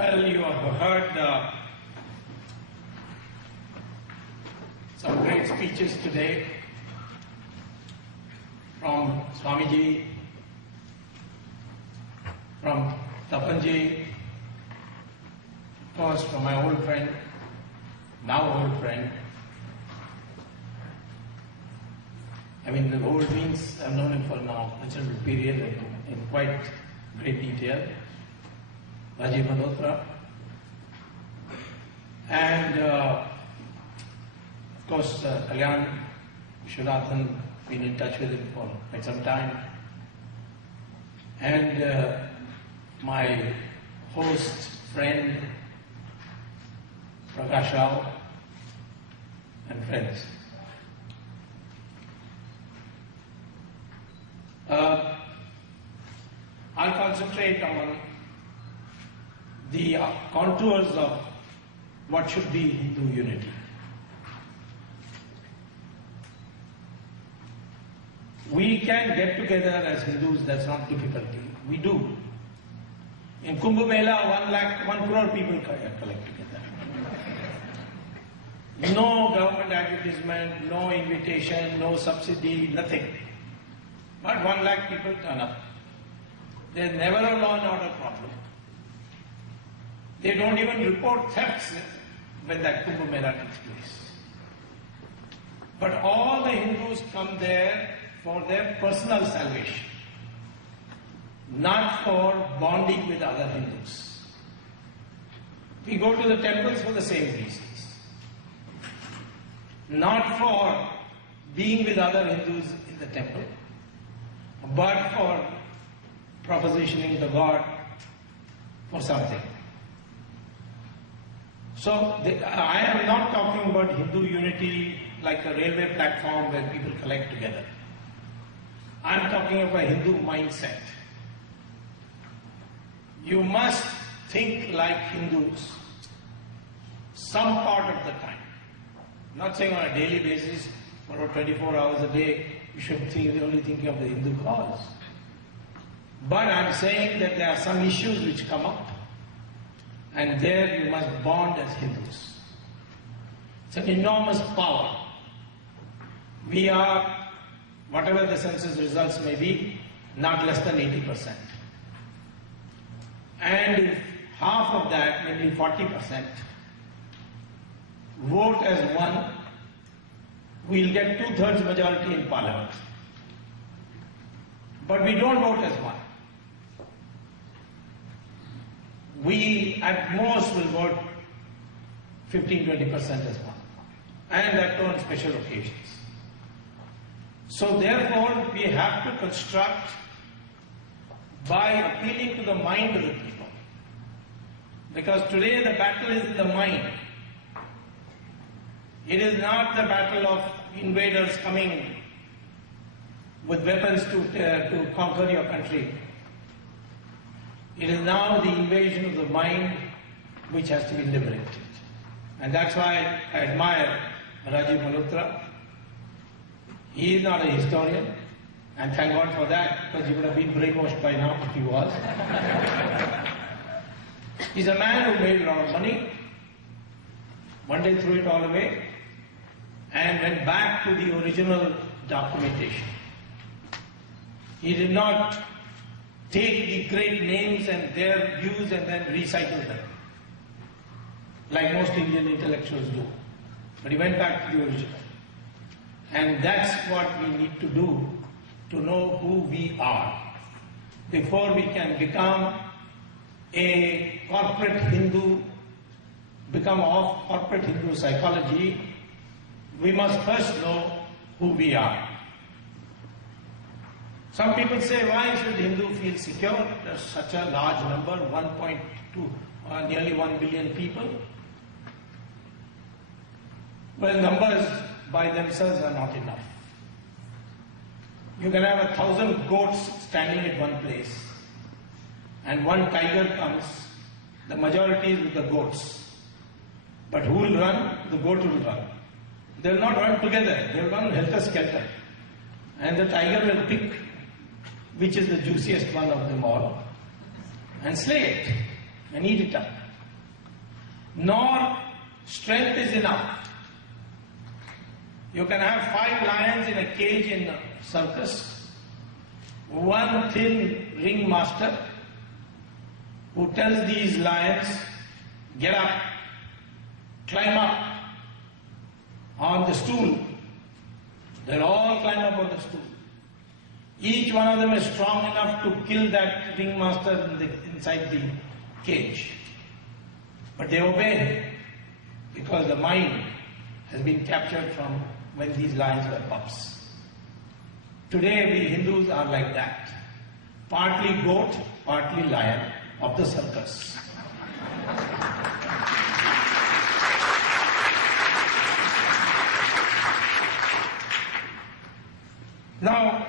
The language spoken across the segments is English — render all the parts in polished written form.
Well, you have heard some great speeches today from Swamiji, from Tapanji, of course from my old friend, now old friend. I mean, the old means I've known him for now a considerable period in quite great detail. Rajiv Malhotra, and of course Kalyan Vishwanathan, been in touch with him for quite some time, and my host, friend Prakash Rao, and friends. I'll concentrate on the contours of what should be Hindu unity. We can get together as Hindus, that's not difficulty. We do. In Kumbh Mela, 1 crore people collect together. No government advertisement, no invitation, no subsidy, nothing. But 1 lakh people turn up. There's never a law and order problem. They don't even report thefts when that Kumbh Mela takes place. But all the Hindus come there for their personal salvation, not for bonding with other Hindus. We go to the temples for the same reasons. Not for being with other Hindus in the temple, but for propositioning the God for something. So, I am not talking about Hindu unity like a railway platform where people collect together. I am talking about a Hindu mindset. You must think like Hindus some part of the time. I'm not saying on a daily basis, for 24 hours a day, you should only think of the Hindu cause. But I am saying that there are some issues which come up, and there you must bond as Hindus. It's an enormous power. We are, whatever the census results may be, not less than 80%. And if half of that, namely 40%, vote as one, we'll get 2/3 majority in parliament. But we don't vote as one. We at most will vote 15-20% as one, and that on special occasions. So therefore we have to construct by appealing to the mind of the people. Because today the battle is in the mind. It is not the battle of invaders coming with weapons to conquer your country. It is now the invasion of the mind which has to be liberated. And that's why I admire Rajiv Malhotra. He is not a historian, and thank God for that, because he would have been brainwashed by now if he was. He's a man who made a lot of money, one day threw it all away, and went back to the original documentation. He did not take the great names and their views and then recycle them, like most Indian intellectuals do. But he went back to the original. And that's what we need to do to know who we are. Before we can become a corporate Hindu, become of corporate Hindu psychology, we must first know who we are. Some people say, why should Hindu feel secure? There's such a large number, 1.2, nearly 1 billion people. Well, numbers by themselves are not enough. You can have 1,000 goats standing at one place, and one tiger comes, the majority is with the goats. But who will run? The goat will run. They will not run together, they will run helter-skelter. And the tiger will pick which is the juiciest one of them all, and slay it, and eat it up. nor strength is enough. You can have 5 lions in a cage in a circus, one thin ringmaster who tells these lions, get up, climb up on the stool. They'll all climb up on the stool. Each one of them is strong enough to kill that ringmaster inside the cage. But they obey because the mind has been captured from when these lions were pups. Today we Hindus are like that. Partly goat, partly lion of the circus. Now,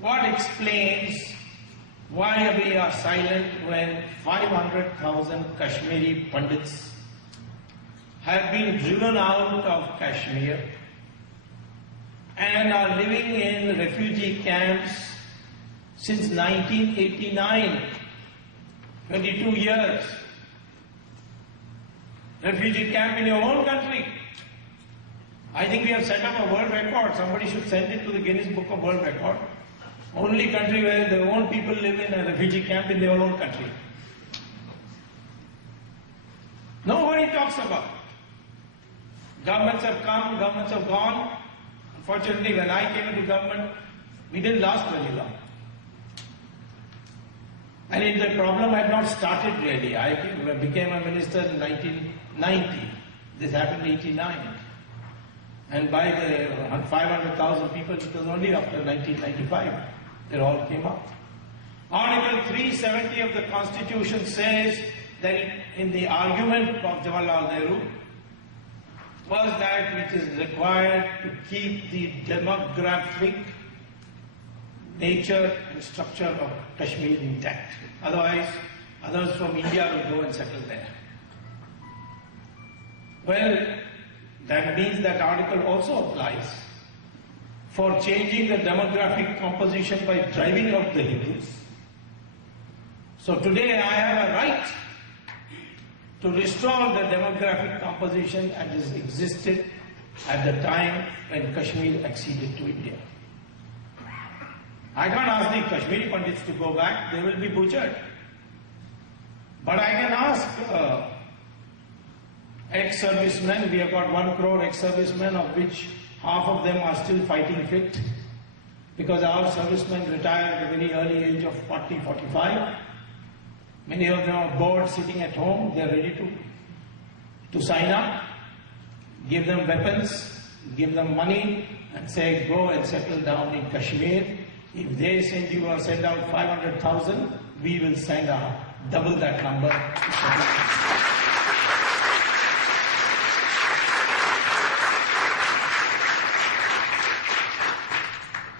what explains why we are silent when 500,000 Kashmiri Pandits have been driven out of Kashmir and are living in refugee camps since 1989, 22 years. Refugee camp in your own country. I think we have set up a world record. Somebody should send it to the Guinness Book of World Record. Only country where their own people live in a refugee camp in their own country. Nobody talks about it. Governments have come, governments have gone. Unfortunately, when I came into government, we didn't last very long. And the problem had not started really. I became a minister in 1990. This happened in 1989. And by the 500,000 people, it was only after 1995 they all came up. Article 370 of the Constitution says that in the argument of Jawaharlal Nehru was that which is required to keep the demographic nature and structure of Kashmir intact. Otherwise, others from India will go and settle there. Well, that means that article also applies for changing the demographic composition by driving out the Hindus. So today I have a right to restore the demographic composition as existed at the time when Kashmir acceded to India. I can't ask the Kashmiri Pandits to go back, they will be butchered. But I can ask ex-servicemen, we have got 1 crore ex-servicemen, of which half of them are still fighting fit, because our servicemen retired at a very early age of 40, 45. Many of them are bored sitting at home, they are ready to sign up, give them weapons, give them money, and say go and settle down in Kashmir. If they send out 500,000, we will send out double that number.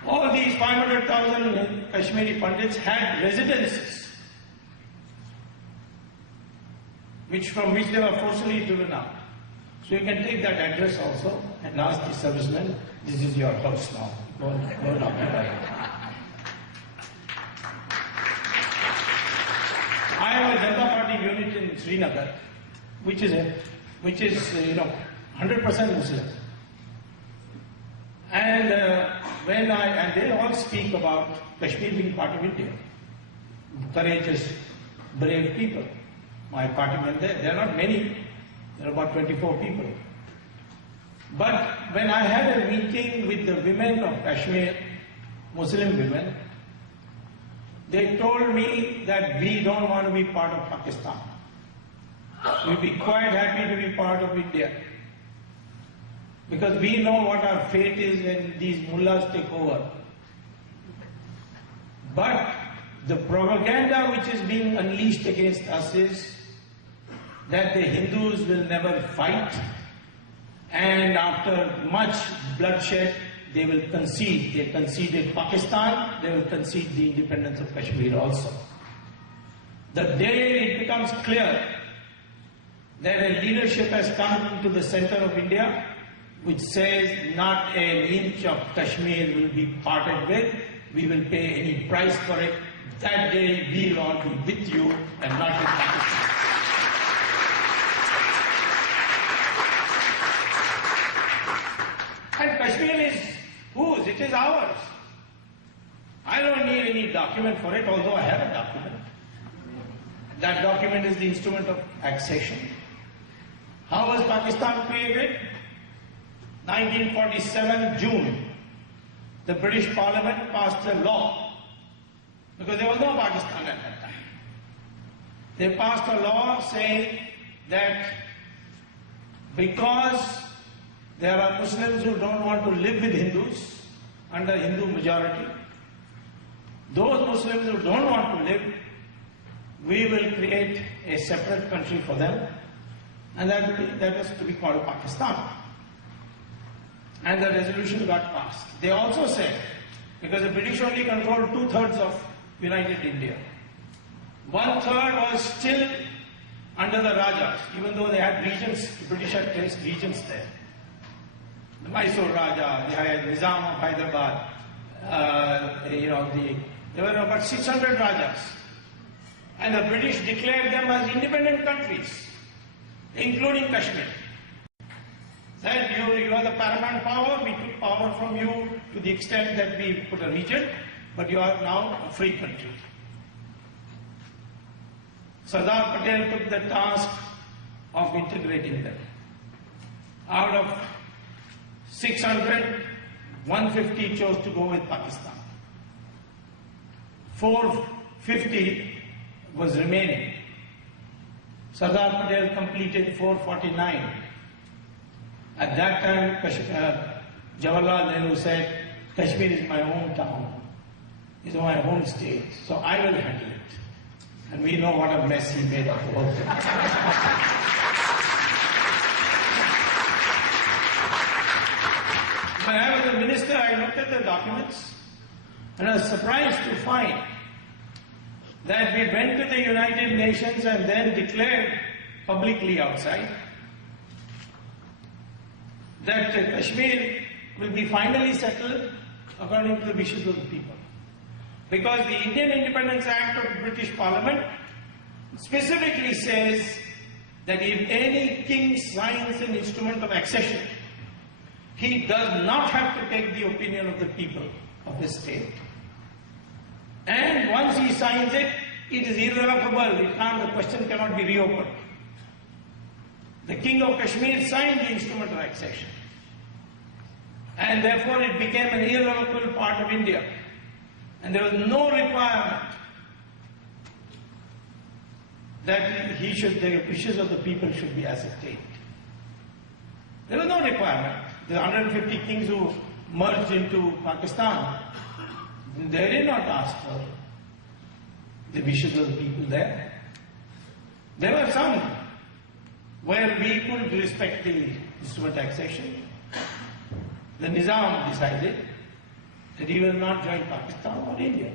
All these 500,000 Kashmiri Pandits had residences from which they were forcibly driven out. So you can take that address also and ask the servicemen, this is your house now, go and occupy it. I have a Janata Party unit in Srinagar, which is 100% Muslim. And they all speak about Kashmir being part of India. Courageous, brave people. My party went there. There are not many. There are about 24 people. But when I had a meeting with the women of Kashmir, Muslim women, they told me that we don't want to be part of Pakistan. We'll be quite happy to be part of India. Because we know what our fate is when these mullahs take over. But the propaganda which is being unleashed against us is that the Hindus will never fight, and after much bloodshed they will concede. They conceded Pakistan, they will concede the independence of Kashmir also. The day it becomes clear that a leadership has come into the center of India which says not an inch of Kashmir will be parted with, we will pay any price for it, that day we will all be with you and not with Pakistan. It is ours. I don't need any document for it, although I have a document. That document is the instrument of accession. How was Pakistan created? 1947 June. The British Parliament passed a law, because there was no Pakistan at that time. They passed a law saying that because there are Muslims who don't want to live with Hindus under Hindu majority, those Muslims who don't want to live, we will create a separate country for them, and that was to be called Pakistan. And the resolution got passed. They also said, because the British only controlled 2/3 of United India, 1/3 was still under the Rajas, even though they had regions. The British had placed regions there. The Mysore Raja, they had Nizam of Hyderabad, there were about 600 Rajas. And the British declared them as independent countries, including Kashmir. Said, you are the paramount power, we took power from you to the extent that we put a region, but you are now a free country. Sardar Patel took the task of integrating them. Out of 600, 150 chose to go with Pakistan. 450 was remaining. Sardar Patel completed 449. At that time, Jawaharlal Nehru said, Kashmir is my hometown, it's my home state, so I will handle it. And we know what a mess he made of the whole thing. When I was a minister, I looked at the documents, and I was surprised to find that we went to the United Nations and then declared publicly outside that Kashmir will be finally settled according to the wishes of the people. Because the Indian Independence Act of the British Parliament specifically says that if any king signs an instrument of accession, he does not have to take the opinion of the people of his state. And once he signs it, it is irrevocable. The question cannot be reopened. The King of Kashmir signed the instrument of accession. And therefore it became an irrevocable part of India. And there was no requirement that the wishes of the people should be ascertained. There was no requirement. The 150 kings who merged into Pakistan, they did not ask for the wishes of the people there. There were some where we could respect the instrument of accession. The Nizam decided that he will not join Pakistan or India.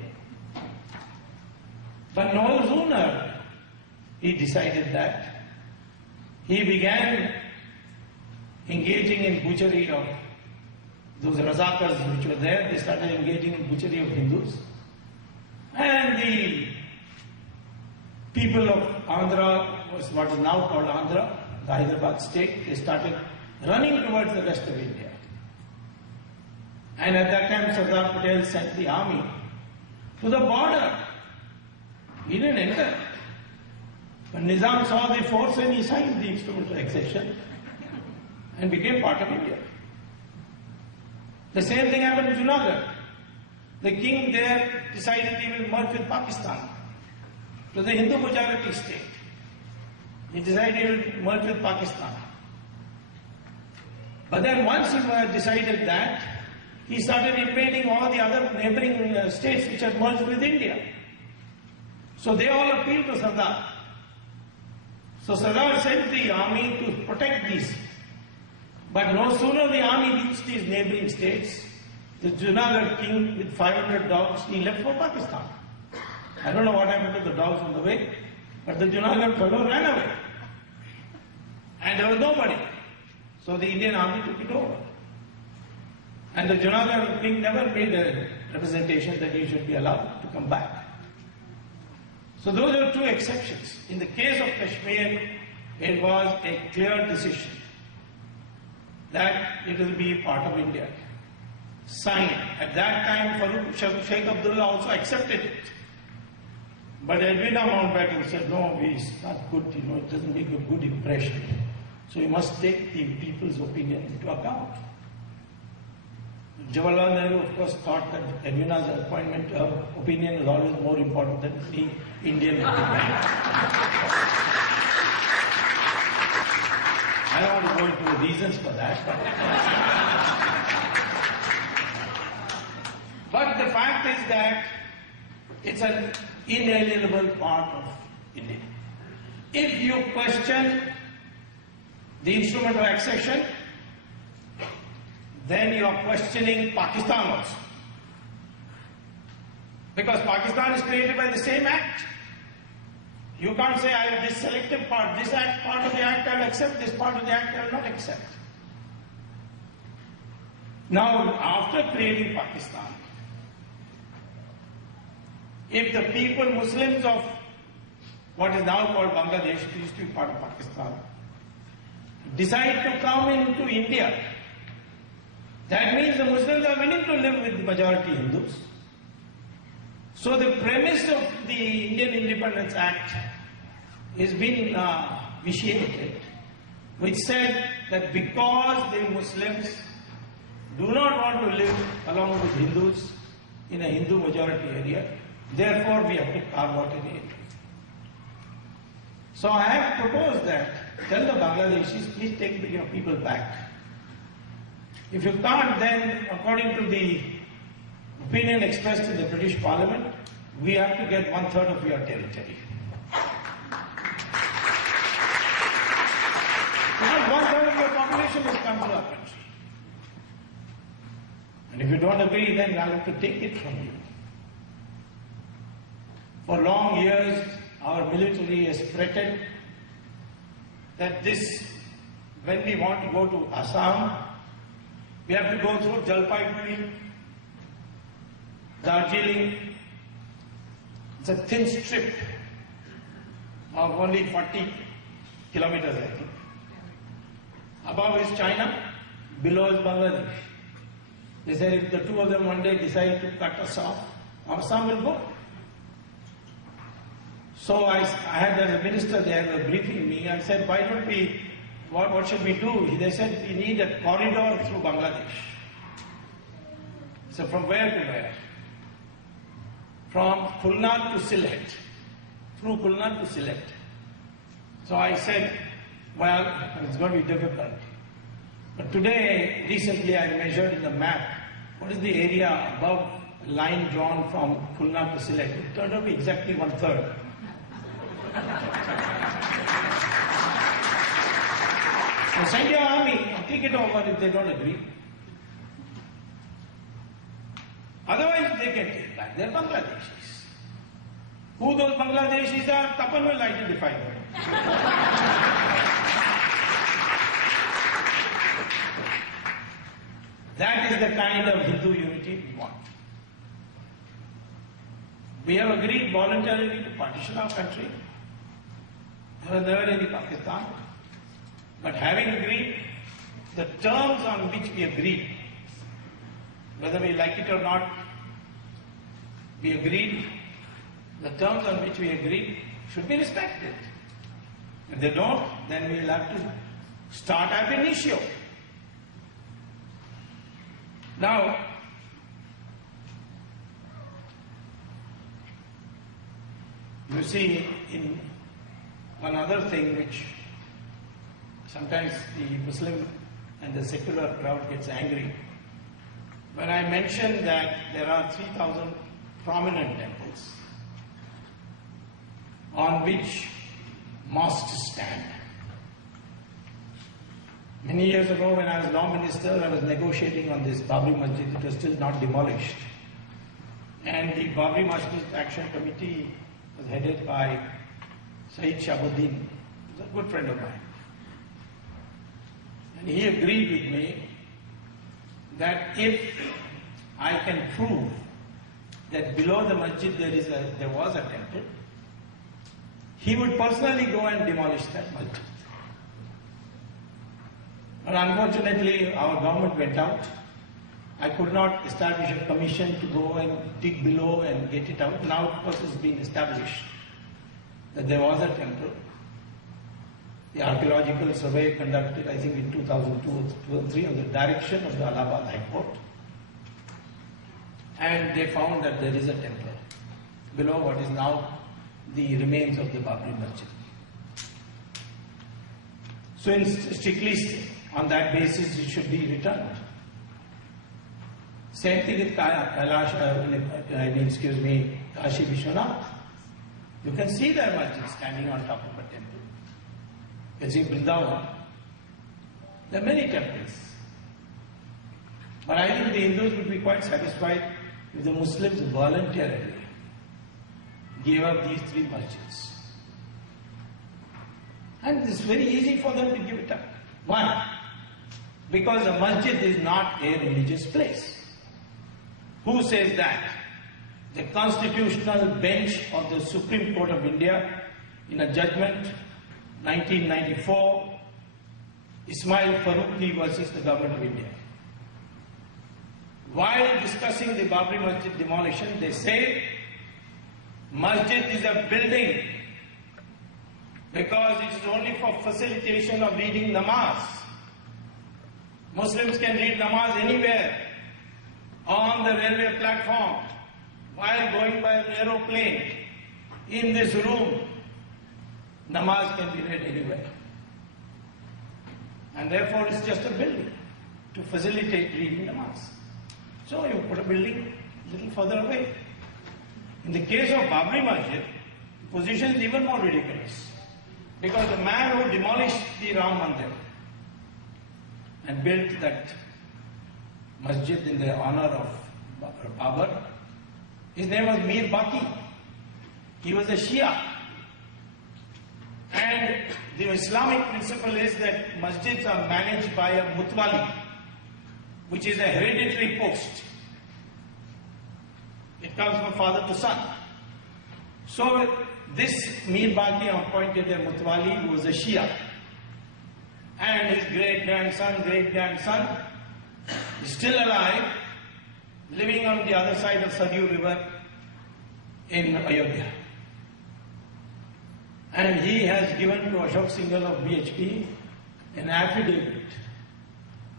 But no sooner he decided that, he began engaging in butchery of those Razakars which were there. They started engaging in butchery of Hindus. And the people of Andhra, was what is now called Andhra, the Hyderabad state, they started running towards the rest of India. And at that time, Sardar Patel sent the army to the border. He didn't enter. But Nizam saw the force and he signed the instrument of accession and became part of India. The same thing happened in Junagadh. The king there decided he will merge with Pakistan. It was a Hindu majority state. He decided he will merge with Pakistan. But then once he decided that, he started invading all the other neighboring states which had merged with India. So they all appealed to Sardar. So Sardar sent the army to protect these. But no sooner the army reached these neighboring states, the Junagadh king with 500 dogs, he left for Pakistan. I don't know what happened to the dogs on the way, but the Junagadh fellow ran away. And there was nobody. So the Indian army took it over. And the Junagadh king never made a representation that he should be allowed to come back. So those are two exceptions. In the case of Kashmir, it was a clear decision that it will be part of India. sign. At that time, Sheikh Abdullah also accepted it. But Edwina Mountbatten said, no, it's not good, it doesn't make a good impression. So you must take the people's opinion into account. Jawaharlal Nehru, of course, thought that Edwina's opinion is always more important than the Indian opinion. I don't want to go into the reasons for that. But the fact is that it's an inalienable part of India. If you question the instrument of accession, then you are questioning Pakistan also. Because Pakistan is created by the same act. You can't say, I have this selective part, this part of the act I will accept, this part of the act I will not accept. Now, after creating Pakistan, if the people, Muslims of what is now called Bangladesh, it used to be part of Pakistan, decide to come into India, that means the Muslims are willing to live with majority Hindus. So the premise of the Indian Independence Act is been vitiated, which said that because the Muslims do not want to live along with Hindus in a Hindu majority area, therefore we have to carve out an area. So I have proposed that, tell the Bangladeshis, please take your people back. If you can't, then according to the opinion expressed in the British Parliament, we have to get 1/3 of your territory. Because 1/3 of your population has come to our country. And if you don't agree, then I'll have to take it from you. For long years, our military has threatened that when we want to go to Assam, we have to go through Jalpaiguri, Darjeeling. It's a thin strip of only 40 kilometers, I think. Above is China, below is Bangladesh. They said if the two of them one day decide to cut us off, Assam will go. So I had a minister there briefing me. I said, why don't we, what should we do? They said, we need a corridor through Bangladesh. So from where to where? From Khulna to Sylhet. Through Khulna to Sylhet. So I said, well, it's going to be difficult. But today, recently I measured in the map, what is the area above line drawn from Khulna to Sylhet? It turned out to be exactly 1/3. So send your army and take it over if they don't agree. Otherwise they can take back. They're Bangladeshis. Who those Bangladeshis are, Tapan will identify them. That is the kind of Hindu unity we want. We have agreed voluntarily to partition our country. There was never any Pakistan. But having agreed, the terms on which we agreed, whether we like it or not, we agreed, the terms on which we agreed should be respected. If they don't, then we will have to start ab initio. Now, you see, in one other thing which sometimes the Muslim and the secular crowd gets angry, when I mention that there are 3,000 prominent temples on which mosques stand. Many years ago when I was law minister, I was negotiating on this Babri Masjid. It was still not demolished. And the Babri Masjid Action Committee was headed by Sayyid Shabuddin, who's a good friend of mine. And he agreed with me that if I can prove that below the masjid there was a temple, he would personally go and demolish that masjid. But unfortunately, our government went out I could not establish a commission to go and dig below and get it out. Now, of course, it's been established that there was a temple. The archaeological survey conducted, I think, in 2002 or 2003 on the direction of the Allahabad High Court. And they found that there is a temple below what is now the remains of the Babri Masjid. So strictly on that basis it should be returned. Same thing with Kashi Vishwanath. You can see their masjid standing on top of a temple. You can see Vrindavan. There are many temples. But I think the Hindus would be quite satisfied if the Muslims voluntarily gave up these three masjids. And it's very easy for them to give it up. One, because a masjid is not a religious place. Who says that? The constitutional bench of the Supreme Court of India, in a judgment 1994, Ismail Farooqi versus the Government of India. While discussing the Babri Masjid demolition, they say masjid is a building because it is only for facilitation of reading namaz. Muslims can read namaz anywhere, on the railway platform, while going by an aeroplane, in this room. Namaz can be read anywhere. And therefore it's just a building to facilitate reading namaz. So you put a building a little further away. In the case of Babri Masjid, the position is even more ridiculous. Because the man who demolished the Ram Mandir and built that masjid in the honor of Babur, his name was Mir Baqi. He was a Shia. And the Islamic principle is that masjids are managed by a mutwali, which is a hereditary post. It comes from father to son. So this Mir Baqi appointed a mutwali who was a Shia. And his great-grandson is still alive, living on the other side of Saryu River in Ayodhya. And he has given to Ashok Singhal of BHP an affidavit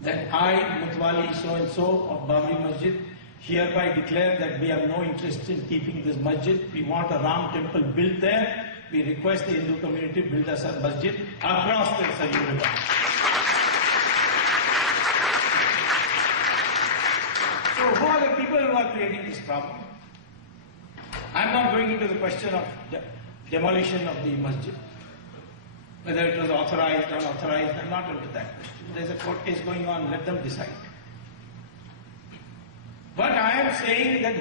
that I, Mutwali so-and-so of Babri Masjid, hereby declare that we have no interest in keeping this masjid. We want a Ram temple built there. We request the Hindu community build us a masjid across the Saryu River. So who are the people who are creating this problem? I'm not going into the question of demolition of the masjid. Whether it was authorized or unauthorized, I'm not into that question. There's a court case going on, let them decide. But I am saying that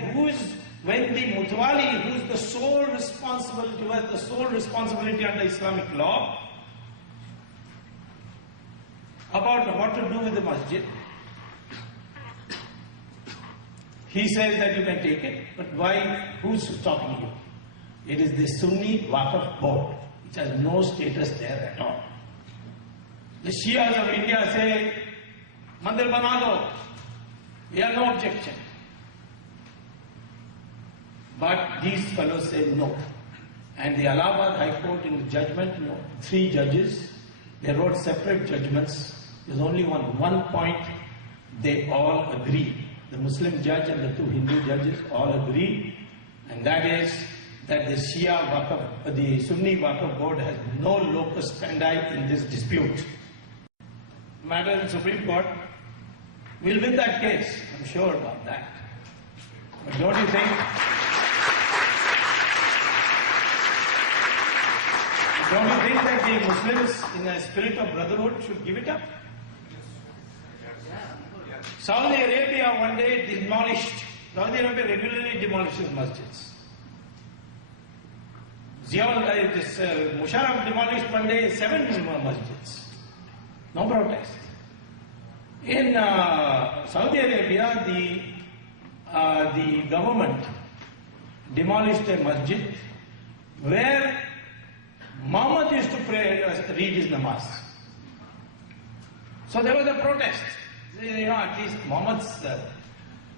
when the Mutwali, who is the sole responsibility, who has the sole responsibility under Islamic law about what to do with the masjid, he says that you can take it, but why? Who's stopping you? It is the Sunni Waqf Board, which has no status there at all. The Shias of India say, Mandir bana do. We have no objection. But these fellows say no. And the Allahabad High Court in the judgment, 3 judges, they wrote separate judgments. There's only one point they all agree. The Muslim judge and the 2 Hindu judges all agree, and that is that the the Sunni Waqf Board has no locus standi in this dispute. Matter in Supreme Court, we'll win that case, I'm sure about that. But don't you think? Don't you think that the Muslims, in a spirit of brotherhood, should give it up? Saudi Arabia one day demolished. Saudi Arabia regularly demolishes masjids. Musharraf demolished one day 7 masjids. No protest. In Saudi Arabia, the government demolished a masjid where Muhammad used to pray, read his namaz. So there was a protest. At least Muhammad's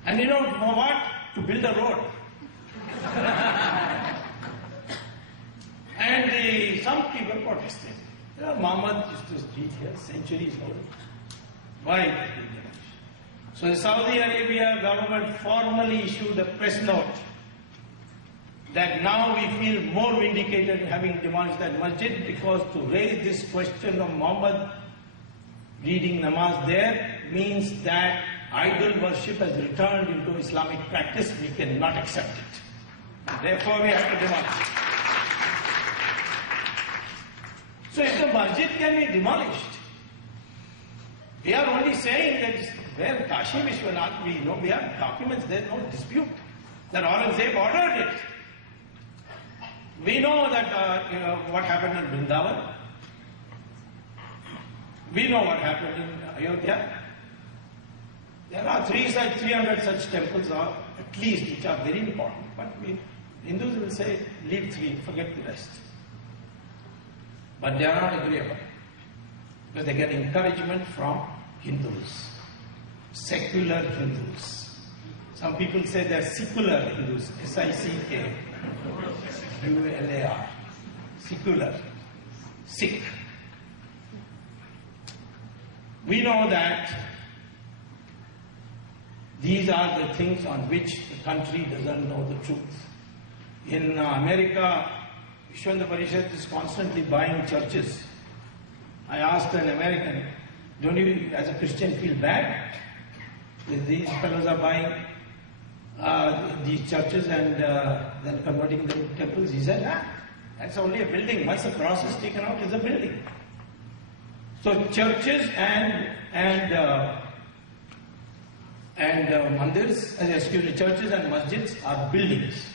And you know for what? To build a road. And some people protested. You know, Muhammad used to speak here centuries old. Why? So the Saudi Arabia government formally issued a press note that now we feel more vindicated having demolished that masjid, because to raise this question of Muhammad reading namaz there means that idol worship has returned into Islamic practice. We cannot accept it. Therefore we have to demolish it. So if the masjid can be demolished, we are only saying that where Kashi Vishwanath, we know, we have documents, there is no dispute that Aurangzeb ordered it. We know that what happened in Vrindavan. We know what happened in Ayodhya. There are 300 such temples, or at least, which are very important. But Hindus will say, leave 3, forget the rest. But they are not agreeable, because they get encouragement from Hindus, secular Hindus. Some people say they are secular Hindus, S-I-C-K. U-L-A-R, secular, Sikh. We know that these are the things on which the country doesn't know the truth. In America, Vishwanda Parishad is constantly buying churches. I asked an American, don't you as a Christian feel bad? These fellows are buying these churches and then converting them to temples. He said, that's only a building. Once the cross is taken out, it's a building. So churches and mandirs, excuse me, churches and masjids are buildings,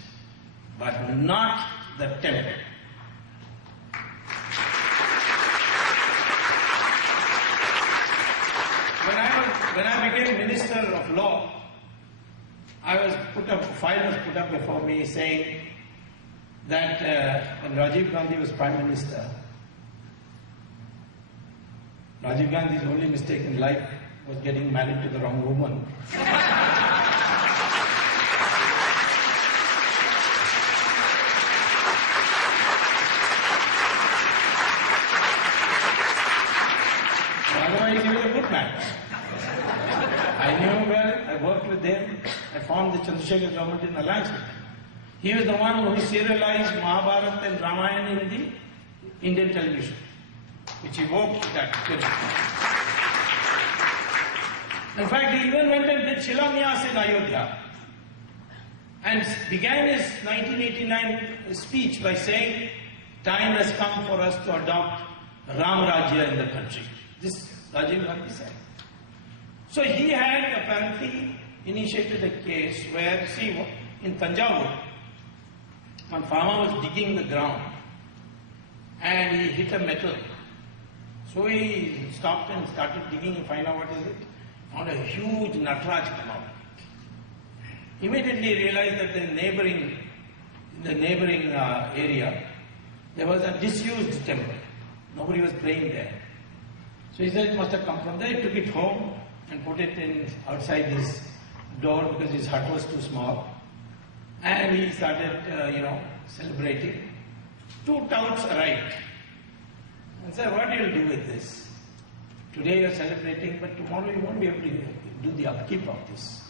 but not the temple. When I became Minister of Law, a file was put up before me saying that when Rajiv Gandhi was Prime Minister, Rajiv Gandhi's only mistake in life was getting married to the wrong woman. Otherwise, he was a good man. I knew him well, I worked with him, I formed the Chandrasekhar government in alliance with him. He was the one who serialized Mahabharata and Ramayana in the Indian television, which evoked that spirit. In fact, he even went and did Shilanyas in Ayodhya and began his 1989 speech by saying, time has come for us to adopt Ram Rajya in the country. This Rajiv Gandhi said. So he had apparently initiated a case where, see, in Tanjavur, one farmer was digging the ground and he hit a metal. So he stopped and started digging and find out what is it. Found a huge Nataraj come out. Immediately realized that in the neighboring area, there was a disused temple. Nobody was praying there. So he said it must have come from there. He took it home and put it in outside his door because his hut was too small. And he started, celebrating. 2 touts arrived and said, what do you do with this? Today you are celebrating, but tomorrow you won't be able to do the upkeep of this.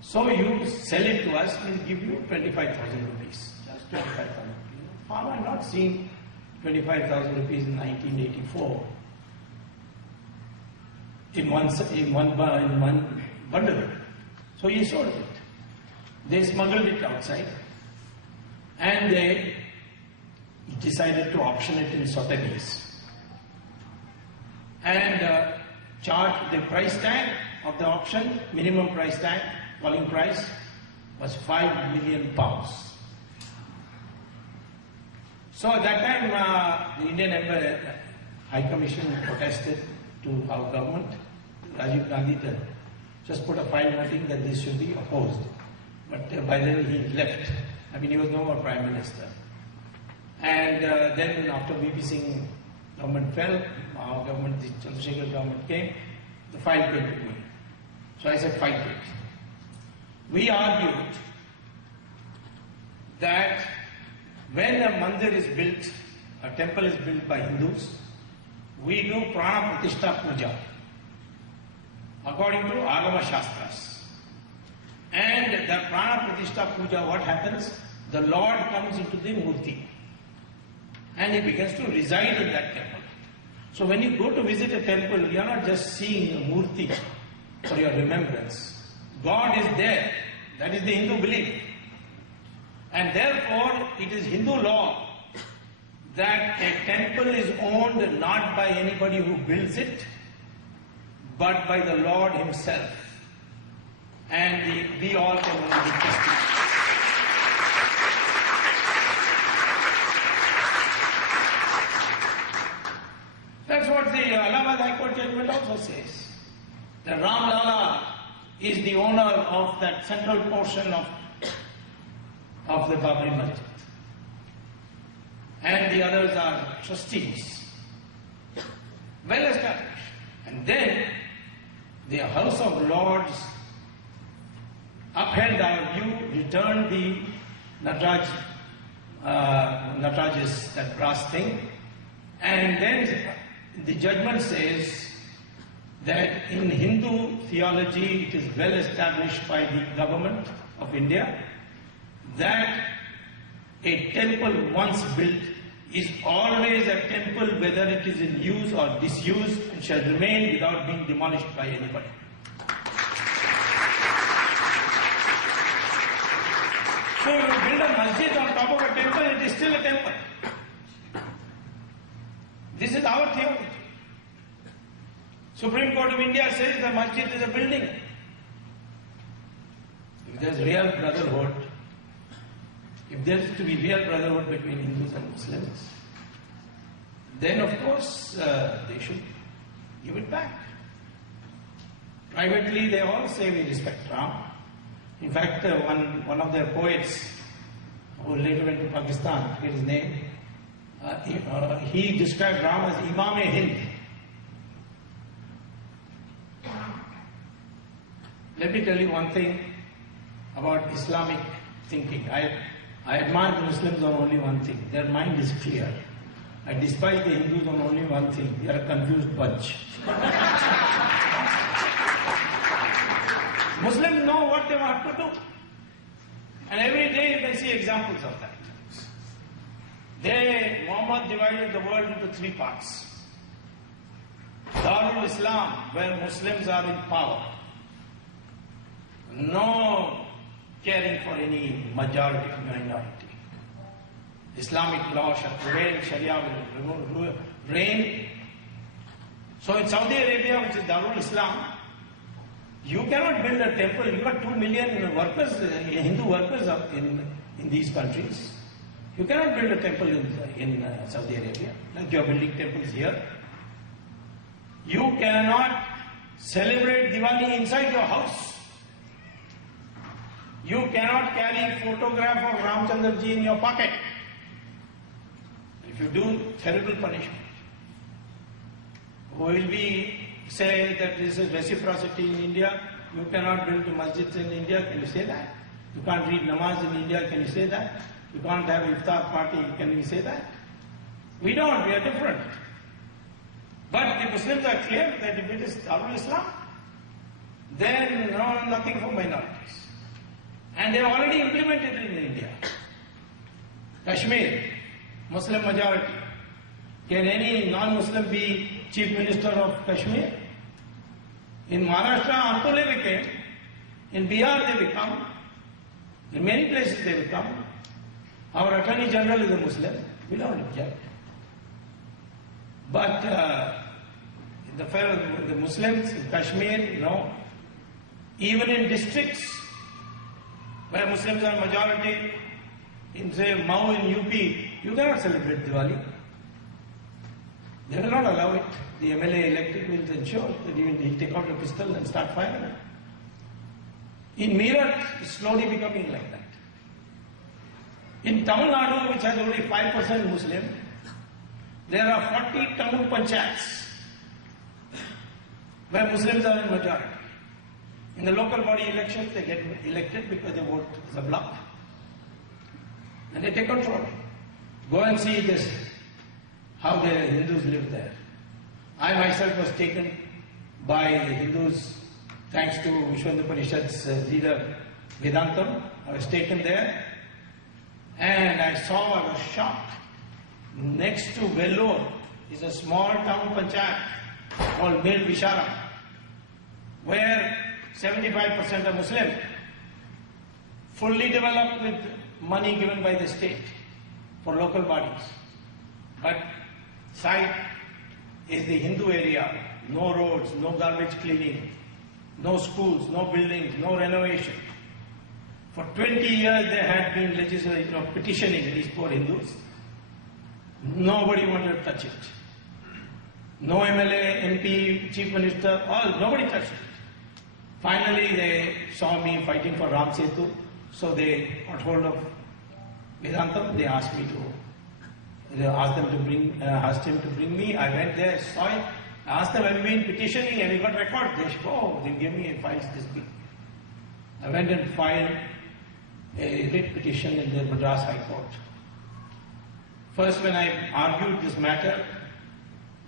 So you sell it to us, we'll give you 25,000 rupees. Just 25,000 rupees. Farmer had not seen 25,000 rupees in 1984 in one bundle. So he sold it. They smuggled it outside and they decided to auction it in Sotheby's. And charged the price tag of the auction, minimum price tag, calling price, was £5 million. So at that time, the Indian High Commission protested to our government. Rajiv Gandhi just put a file noting that this should be opposed. But by then he left. I mean, he was no more Prime Minister. And then after VP Singh government fell, our government, the Chandrasekhar government came, the file came to me. So I said, fight it. we argued that when a mandir is built, a temple is built by Hindus, we do Prana Pratishtha Puja according to Agama Shastras. And the Prana Pratishtha Puja, what happens? The Lord comes into the Murti and He begins to reside in that temple. So when you go to visit a temple, you are not just seeing a Murti for your remembrance. God is there. That is the Hindu belief. And therefore, it is Hindu law that a temple is owned not by anybody who builds it, but by the Lord Himself. And we all can only be tested. That's what the Allahabad High Court judgment also says. That Ram Lala is the owner of that central portion of the Babri Masjid. And the others are trustees. Well established. And then the House of Lords upheld our view, returned the Nataraj's, that brass thing, and then the judgment says that in Hindu theology it is well established by the government of India that a temple once built is always a temple whether it is in use or disuse and shall remain without being demolished by anybody. So if you build a masjid on top of a temple, it is still a temple. This is our theology. Supreme Court of India says the masjid is a building. If there is real brotherhood, if there is to be real brotherhood between Hindus and Muslims, then of course they should give it back. Privately they all say we respect Ram. In fact, one of their poets who later went to Pakistan, I forget his name, he described Ram as Imam-e-Hind. Let me tell you one thing about Islamic thinking. I admire the Muslims on only one thing. Their mind is clear. I despise the Hindus on only one thing. They are a confused bunch. Muslims know what they have to do. And every day you can see examples of that. Muhammad divided the world into three parts. Darul Islam, where Muslims are in power. No caring for any majority or minority. Islamic law shall prevail, Sharia will reign. So in Saudi Arabia, which is Darul Islam, you cannot build a temple. You got 2 million workers, Hindu workers in these countries. You cannot build a temple in Saudi Arabia, like you are building temples here. You cannot celebrate Diwali inside your house. You cannot carry a photograph of Ramchandra ji in your pocket. If you do, terrible punishment. Will we say that this is reciprocity in India? You cannot build masjids in India, can you say that? You can't read namaz in India, can you say that? You can't have iftar party, can you say that? We don't, we are different. But the Muslims are clear that if it is Darul Islam, then nothing for minorities. And they have already implemented it in India. Kashmir, Muslim majority. Can any non-Muslim be Chief Minister of Kashmir? In Maharashtra, Antole became. In Bihar, they become. In many places, they become. Our Attorney General is a Muslim. We don't object. But the Muslims in Kashmir, no. Even in districts where Muslims are majority, in say Mau in UP, you cannot celebrate Diwali. They will not allow it. The MLA elected will ensure that he will take out a pistol and start firing it. In Meerut, it's slowly becoming like that. In Tamil Nadu, which has only 5% Muslim, there are 40 town panchayats where Muslims are in majority. In the local body elections, they get elected because they vote as a bloc. And they take control. Go and see this, how the Hindus live there. I myself was taken by Hindus, thanks to Vishwa Parishad's leader Vedantam. I was taken there and I was shocked. Next to Vellore is a small town panchayat called Mel Visharam, where 75% are Muslim, fully developed with money given by the state for local bodies. But side is the Hindu area, no roads, no garbage cleaning, no schools, no buildings, no renovation. For 20 years there had been legislation petitioning these poor Hindus. Nobody wanted to touch it. No MLA, MP, Chief Minister, nobody touched it. Finally they saw me fighting for Ram Setu, so they got hold of Vedantam. They asked me to, asked him to bring me. I went there, saw it. I asked them, have you been petitioning? Have you got record? They gave me a file this big. I went and filed a writ petition in the Madras High Court. First, when I argued this matter,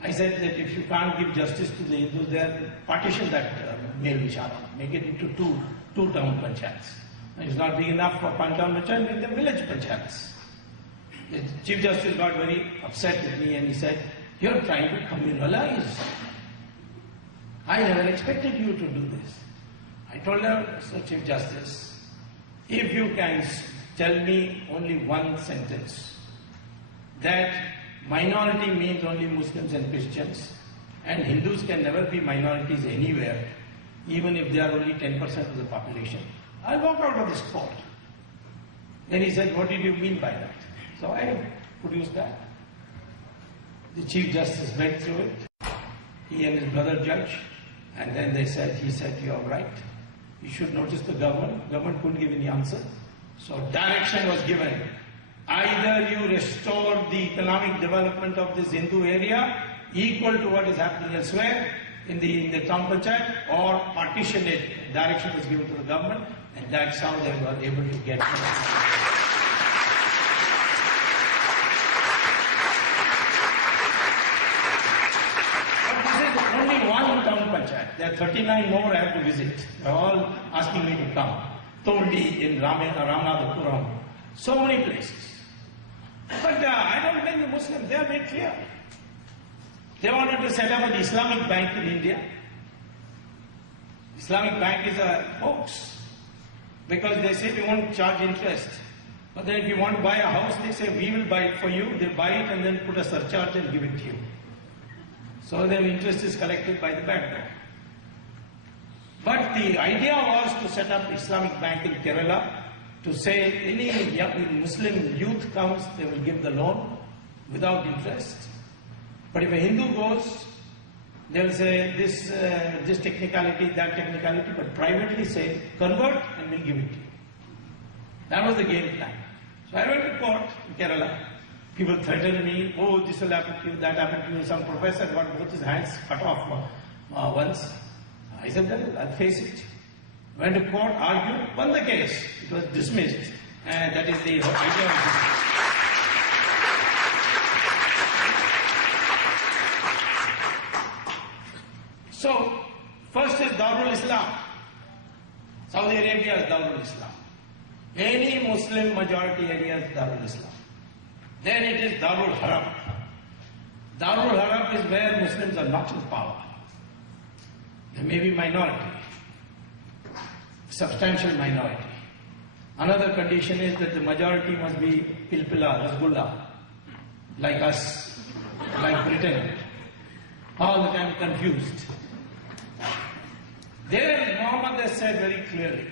I said that if you can't give justice to the Hindus there, partition that Mel Visharam, make it into two town panchayats. It's not big enough for one town panchayat, make them village panchayats. The Chief Justice got very upset with me and he said, you're trying to communalize. I never expected you to do this. I told her, Mr. Chief Justice, if you can tell me only one sentence, that minority means only Muslims and Christians, and Hindus can never be minorities anywhere, even if they are only 10% of the population, I'll walk out of this court. Then he said, what did you mean by that? So I produced that. The Chief Justice went through it, he and his brother judge, and then he said, you're right. You should notice the government. Government couldn't give any answer. So direction was given. Either you restore the economic development of this Hindu area equal to what is happening elsewhere in the town panchayat, or partition it. Direction was given to the government, and that's how they were able to get it. Only one town panchayat. There are 39 more I have to visit. They are all asking me to come. Tondi in Ramanathapuram. So many places. But I don't blame the Muslims. They are very clear. They wanted to set up an Islamic bank in India. Islamic bank is a hoax. Because they say we won't charge interest. But then if you want to buy a house, they say we will buy it for you. They buy it and then put a surcharge and give it to you. So their interest is collected by the back door. But the idea was to set up Islamic bank in Kerala, to say any young Muslim youth comes, they will give the loan without interest. But if a Hindu goes, they will say this technicality, that technicality, but privately say, convert and we'll give it to you. That was the game plan. So I went to court in Kerala. People threatened me, oh, this will happen to you, that happened to you. Some professor got both his hands cut off once. I said, well, I'll face it. Went to court, argued, won the case. It was dismissed. And that is the idea of this. So, first is Darul Islam. Saudi Arabia is Darul Islam. Any Muslim majority area is Darul Islam. Then it is Darul Haram. Darul Haram is where Muslims are not in power. There may be minority, substantial minority. Another condition is that the majority must be Pilpila, Rasgulla, like us, like Britain, all the time confused. There Muhammad has said very clearly,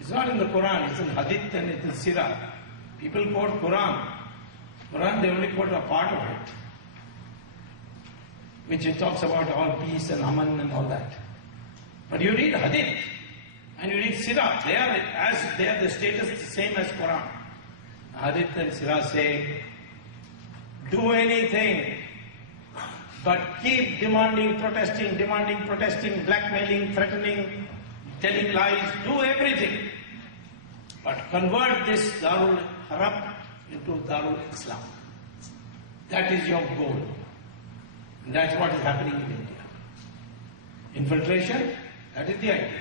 it's not in the Quran, it's in Hadith and it's in Sirah. People quote Quran. Quran, they only quote a part of it, which it talks about all peace and aman and all that. But you read Hadith and you read Sirah, they are the status the same as Quran. Hadith and Sirah say, do anything, but keep demanding, protesting, blackmailing, threatening, telling lies, do everything. But convert this Darul Haram into Darul Islam. That is your goal. And that's what is happening in India. Infiltration, that is the idea.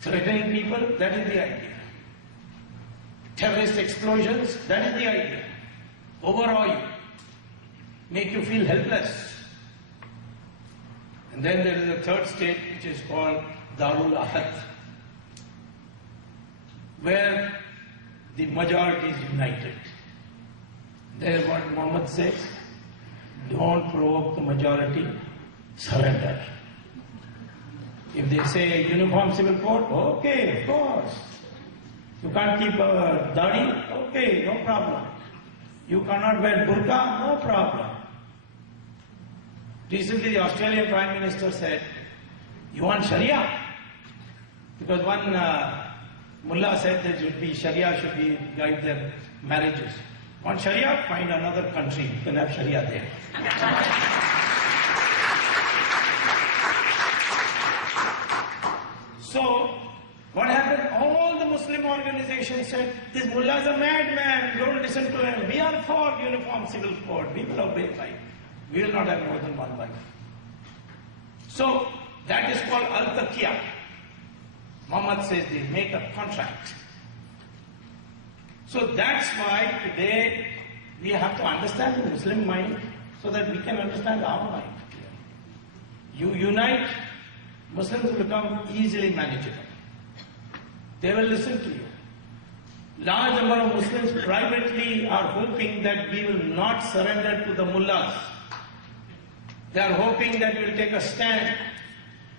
Threatening people, that is the idea. Terrorist explosions, that is the idea. Overawe you, make you feel helpless. And then there is a third state which is called Darul Ahad, where the majority is united. There is what Muhammad says, don't provoke the majority, surrender. If they say uniform civil code, okay, of course. You can't keep a dadi, okay, no problem. You cannot wear burqa, no problem. Recently the Australian Prime Minister said, you want Sharia? Because one mullah said that Sharia should be guide their marriages. Want Sharia? Find another country, you can have Sharia there. So, what happened? All the Muslim organizations said, this mullah is a madman, don't listen to him. We are for uniform civil code. We will obey life. We will not have more than one wife. So, that is called al-taqiyah. Muhammad says they make a contract. So that's why today we have to understand the Muslim mind so that we can understand our mind. You unite, Muslims will become easily manageable. They will listen to you. Large number of Muslims privately are hoping that we will not surrender to the mullahs. They are hoping that we will take a stand.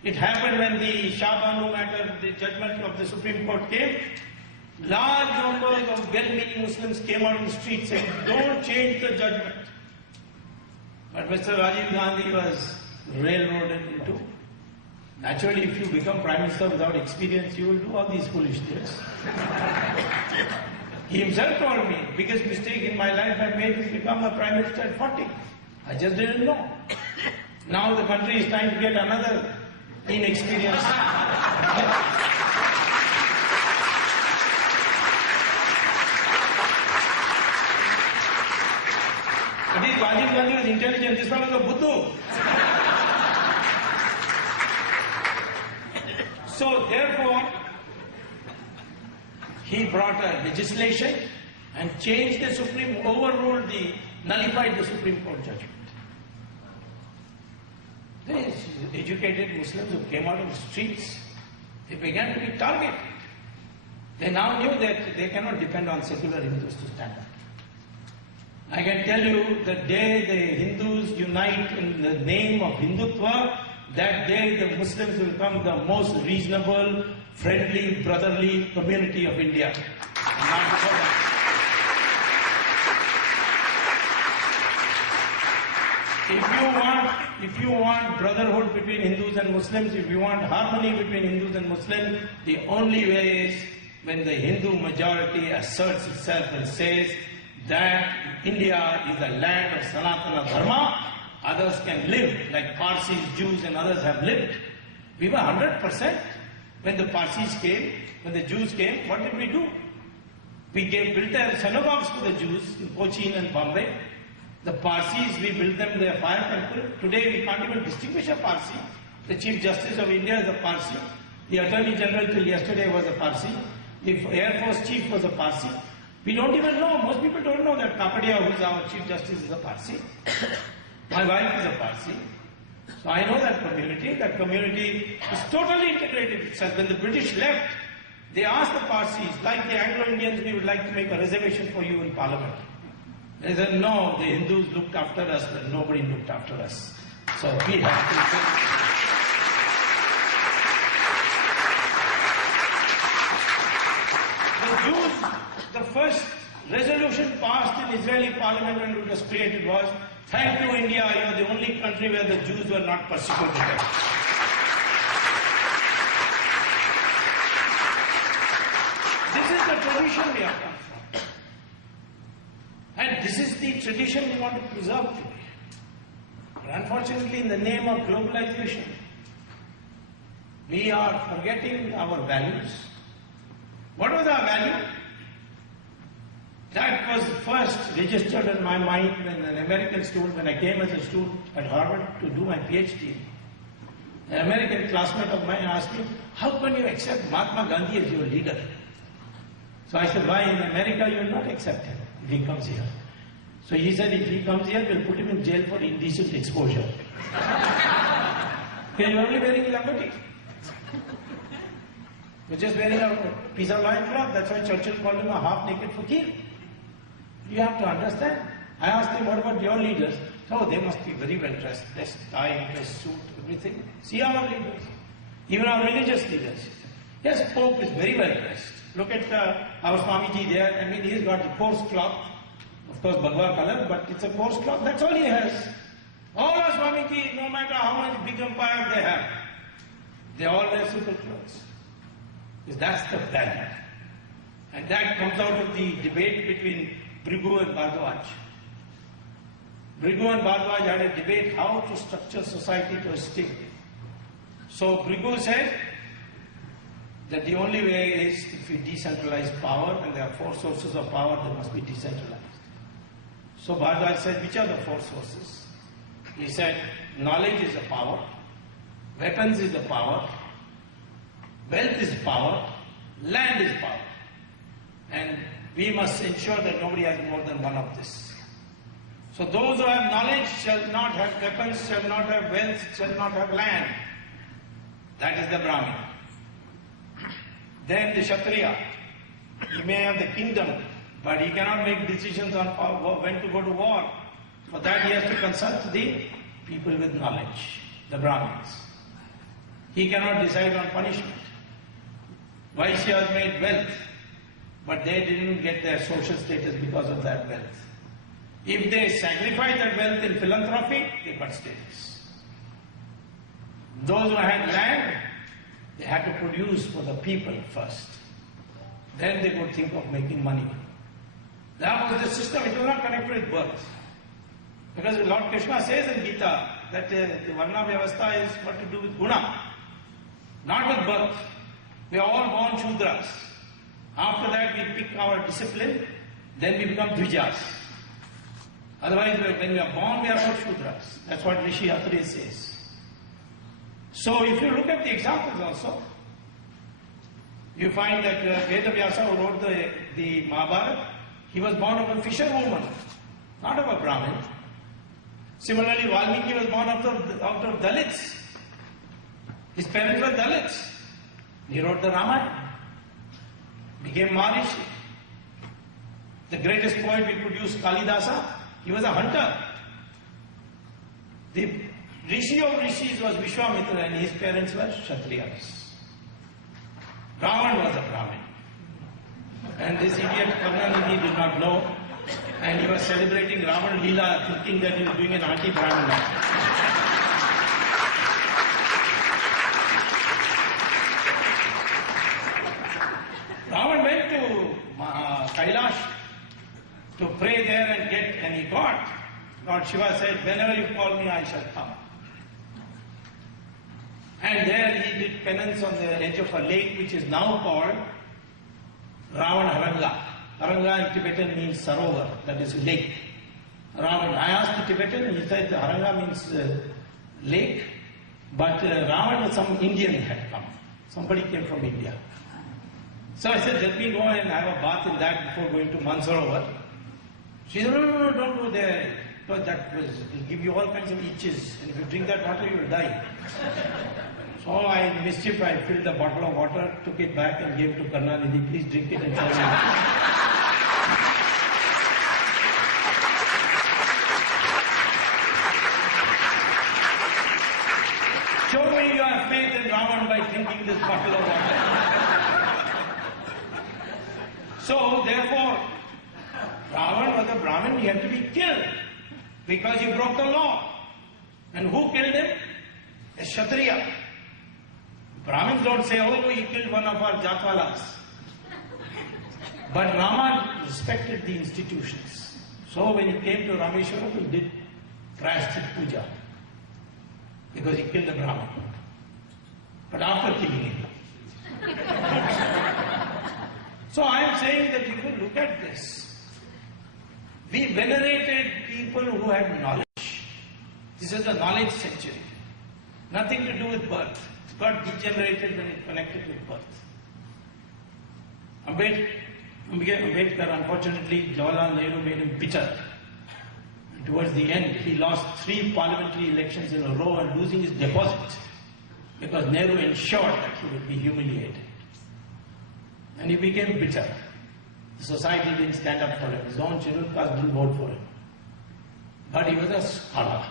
It happened when the Shah Banu matter, the judgment of the Supreme Court came. Large numbers of well-meaning Muslims came out in the street saying, don't change the judgment. But Mr. Rajiv Gandhi was railroaded into. Naturally, if you become Prime Minister without experience, you will do all these foolish things. He himself told me, biggest mistake in my life I made is become a Prime Minister at 40. I just didn't know. Now the country is trying to get another inexperienced. But this Rajiv Gandhi was intelligent, this one was a Buddha. So therefore, he brought a legislation and changed the Supreme, overruled nullified the Supreme Court judgment. These educated Muslims who came out of the streets, they began to be targeted. They now knew that they cannot depend on secular Hindus to stand up. I can tell you the day the Hindus unite in the name of Hindutva, that day the Muslims will become the most reasonable, friendly, brotherly community of India. If you want brotherhood between Hindus and Muslims, if you want harmony between Hindus and Muslims, the only way is when the Hindu majority asserts itself and says that India is the land of Sanatana Dharma, others can live like Parsis, Jews and others have lived. We were 100%. When the Parsis came, when the Jews came, what did we do? We built their synagogues for the Jews in Cochin and Bombay. The Parsis, we built them their fire temple. Today we can't even distinguish a Parsi. The Chief Justice of India is a Parsi. The Attorney General till yesterday was a Parsi. The Air Force Chief was a Parsi. We don't even know, most people don't know that Kapadia, who is our Chief Justice, is a Parsi. My wife is a Parsi. So I know that community. That community is totally integrated itself. When the British left, they asked the Parsis, like the Anglo-Indians, we would like to make a reservation for you in Parliament. They said, no, the Hindus looked after us, but nobody looked after us. So we have to... The Jews, the first resolution passed in Israeli Parliament when it was created was, thank you India, you are the only country where the Jews were not persecuted. This is the tradition we have come from. And this is the tradition we want to preserve today. But unfortunately, in the name of globalization, We are forgetting our values. What was our value? That was first registered in my mind when an American student, when I came as a student at Harvard to do my PhD. An American classmate of mine asked me, how can you accept Mahatma Gandhi as your leader? So I said, why in America you will not accept him if he comes here? So he said, if he comes here, we'll put him in jail for indecent exposure. He was only wearing lamberti. He was just wearing a piece of loincloth. That's why Churchill called him a half-naked fakir. You have to understand. I asked him, what about your leaders? Oh, they must be very well dressed. Dressed tie, dressed suit, everything. See our leaders. Even our religious leaders. Yes, Pope is very well dressed. Look at our Swamiji there. I mean, he's got a coarse cloth. Of course, Bhagwa color, but it's a coarse cloth. That's all he has. All our Swamiji, no matter how much big empire they have, they all wear simple clothes. Because that's the value. And that comes out of the debate between Brigu and Bhardwaj. Brigu and Bhardwaj had a debate how to structure society to a state. So Brigu said that the only way is if you decentralize power, and there are 4 sources of power, they must be decentralized. So Bhardwaj said, which are the 4 sources? He said, knowledge is a power, weapons is a power, wealth is power, land is power. And we must ensure that nobody has more than one of this. So those who have knowledge shall not have weapons, shall not have wealth, shall not have land. That is the Brahmin. Then the Kshatriya. He may have the kingdom, but he cannot make decisions on when to go to war. For that he has to consult the people with knowledge, the Brahmins. He cannot decide on punishment. Vaishyas made wealth, but they didn't get their social status because of that wealth. If they sacrifice that wealth in philanthropy, they got status. Those who had land, they had to produce for the people first. Then they could think of making money. That was the system. It was not connected with birth. Because Lord Krishna says in Gita that the Varna Vyavastha is what to do with guna, not with birth. We are all born Shudras. After that we pick our discipline, then we become Dvijas. Otherwise, when we are born, we are not Shudras. That's what Rishi Atri says. So if you look at the examples also, you find that Vedavyasa, who wrote the Mahabharata, he was born of a fisherwoman, not of a Brahmin. Similarly, Valmiki was born out of Dalits. His parents were Dalits. He wrote the Ramayana, became Maharishi. The greatest poet we produced, Kalidasa, he was a hunter. The Rishi of Rishis was Vishwamitra and his parents were Kshatriyas. Ravan was a Brahmin. And this idiot Karnanidhi did not know, and he was celebrating Ravan Leela thinking that he was doing an anti-Brahmin act. Ravan went to Kailash to pray there and he got. Lord Shiva said, whenever you call me, I shall come. And there he did penance on the edge of a lake which is now called Ravan Haranga. Haranga in Tibetan means Sarovar, that is lake. Ravan, I asked the Tibetan, he said the Haranga means lake, but Ravan, some Indian had come. Somebody came from India. So I said, let me go and have a bath in that before going to Mansarovar. She said, no, don't go there. Because that will give you all kinds of itches. And if you drink that water, you will die. So I mischief, I filled a bottle of water, took it back and gave it to Karnanidhi. Please drink it and tell me. Show me your faith in Ravan by drinking this bottle of water. So, therefore, Ravan was a Brahmin, he had to be killed because he broke the law. And who killed him? A Kshatriya. Brahmins don't say, oh, he killed one of our Jatwalas. But Rama respected the institutions. So when he came to Rameshwaram, he did Prayashchit Puja because he killed a Brahmin. but after killing him. So I am saying that you could look at this. We venerated people who had knowledge. This is the knowledge century. Nothing to do with birth. It got degenerated when it connected with birth. Ambedkar, unfortunately, Jawaharlal Nehru made him bitter. And towards the end, he lost 3 parliamentary elections in a row and losing his deposit because Nehru ensured that he would be humiliated. And he became bitter. The society didn't stand up for him. His own scheduled caste didn't vote for him. But he was a scholar.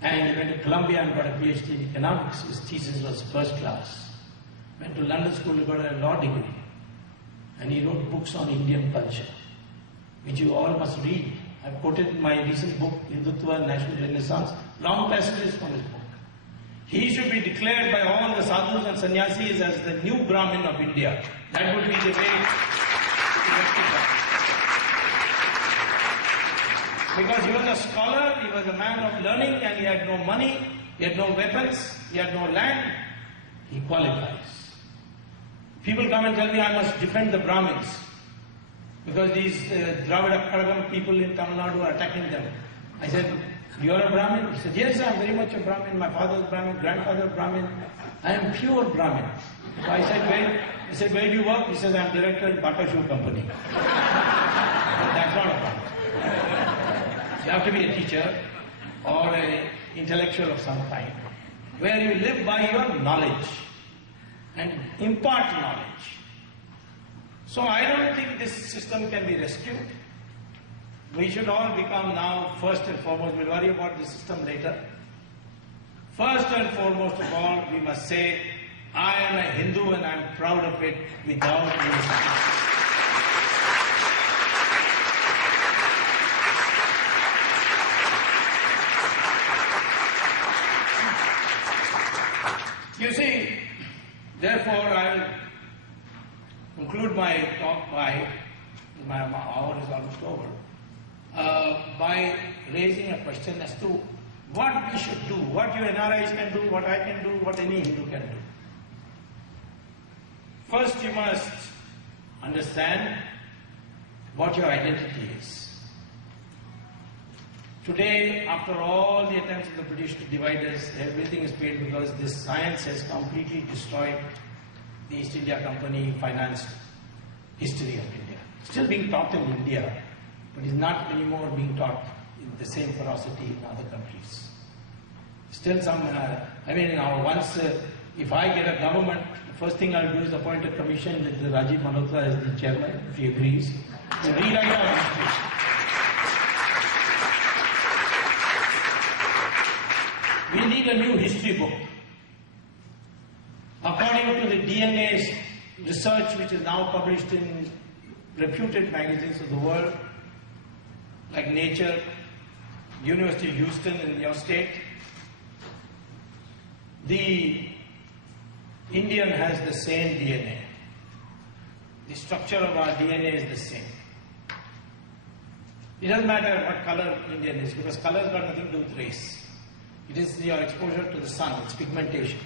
And he went to Columbia and got a PhD in economics. His thesis was first class. Went to London School and got a law degree. And he wrote books on Indian culture, which you all must read. I've quoted in my recent book, Hindutva and National Renaissance, long passages from his book. He should be declared by all the sadhus and sannyasis as the new Brahmin of India. That would be the way to rectify. Because he was a scholar, he was a man of learning, and he had no money, he had no weapons, he had no land. He qualifies. People come and tell me I must defend the Brahmins because these Dravida Kadagam people in Tamil Nadu are attacking them. I said, you are a Brahmin? He said, yes, I am very much a Brahmin. My father is Brahmin, grandfather Brahmin. I am pure Brahmin. So I said, where do you work? He says, I am director in Bata Shoe Company. But that's not a Brahmin. You have to be a teacher or an intellectual of some kind, where you live by your knowledge and impart knowledge. So I don't think this system can be rescued. We should all become now, first and foremost, we'll worry about the system later. First and foremost of all, we must say, I am a Hindu and I am proud of it without limitation. You see, therefore I will conclude my talk by hour is almost over. By raising a question as to what we should do, what you NRIs can do, what I can do, what any Hindu can do. First, you must understand what your identity is. Today, after all the attempts of the British to divide us, everything is paid because this science has completely destroyed the East India Company financed history of India. Still being taught in India, but is not anymore being taught in the same ferocity in other countries. Still some, once if I get a government, the first thing I'll do is appoint a commission with Rajiv Malhotra as the chairman, if he agrees, to rewrite our history. We need a new history book. According to the DNA research which is now published in reputed magazines of the world, like Nature, University of Houston in your state, the Indian has the same DNA. The structure of our DNA is the same. It doesn't matter what color Indian is, because color has got nothing to do with race. It is your exposure to the sun, it's pigmentation.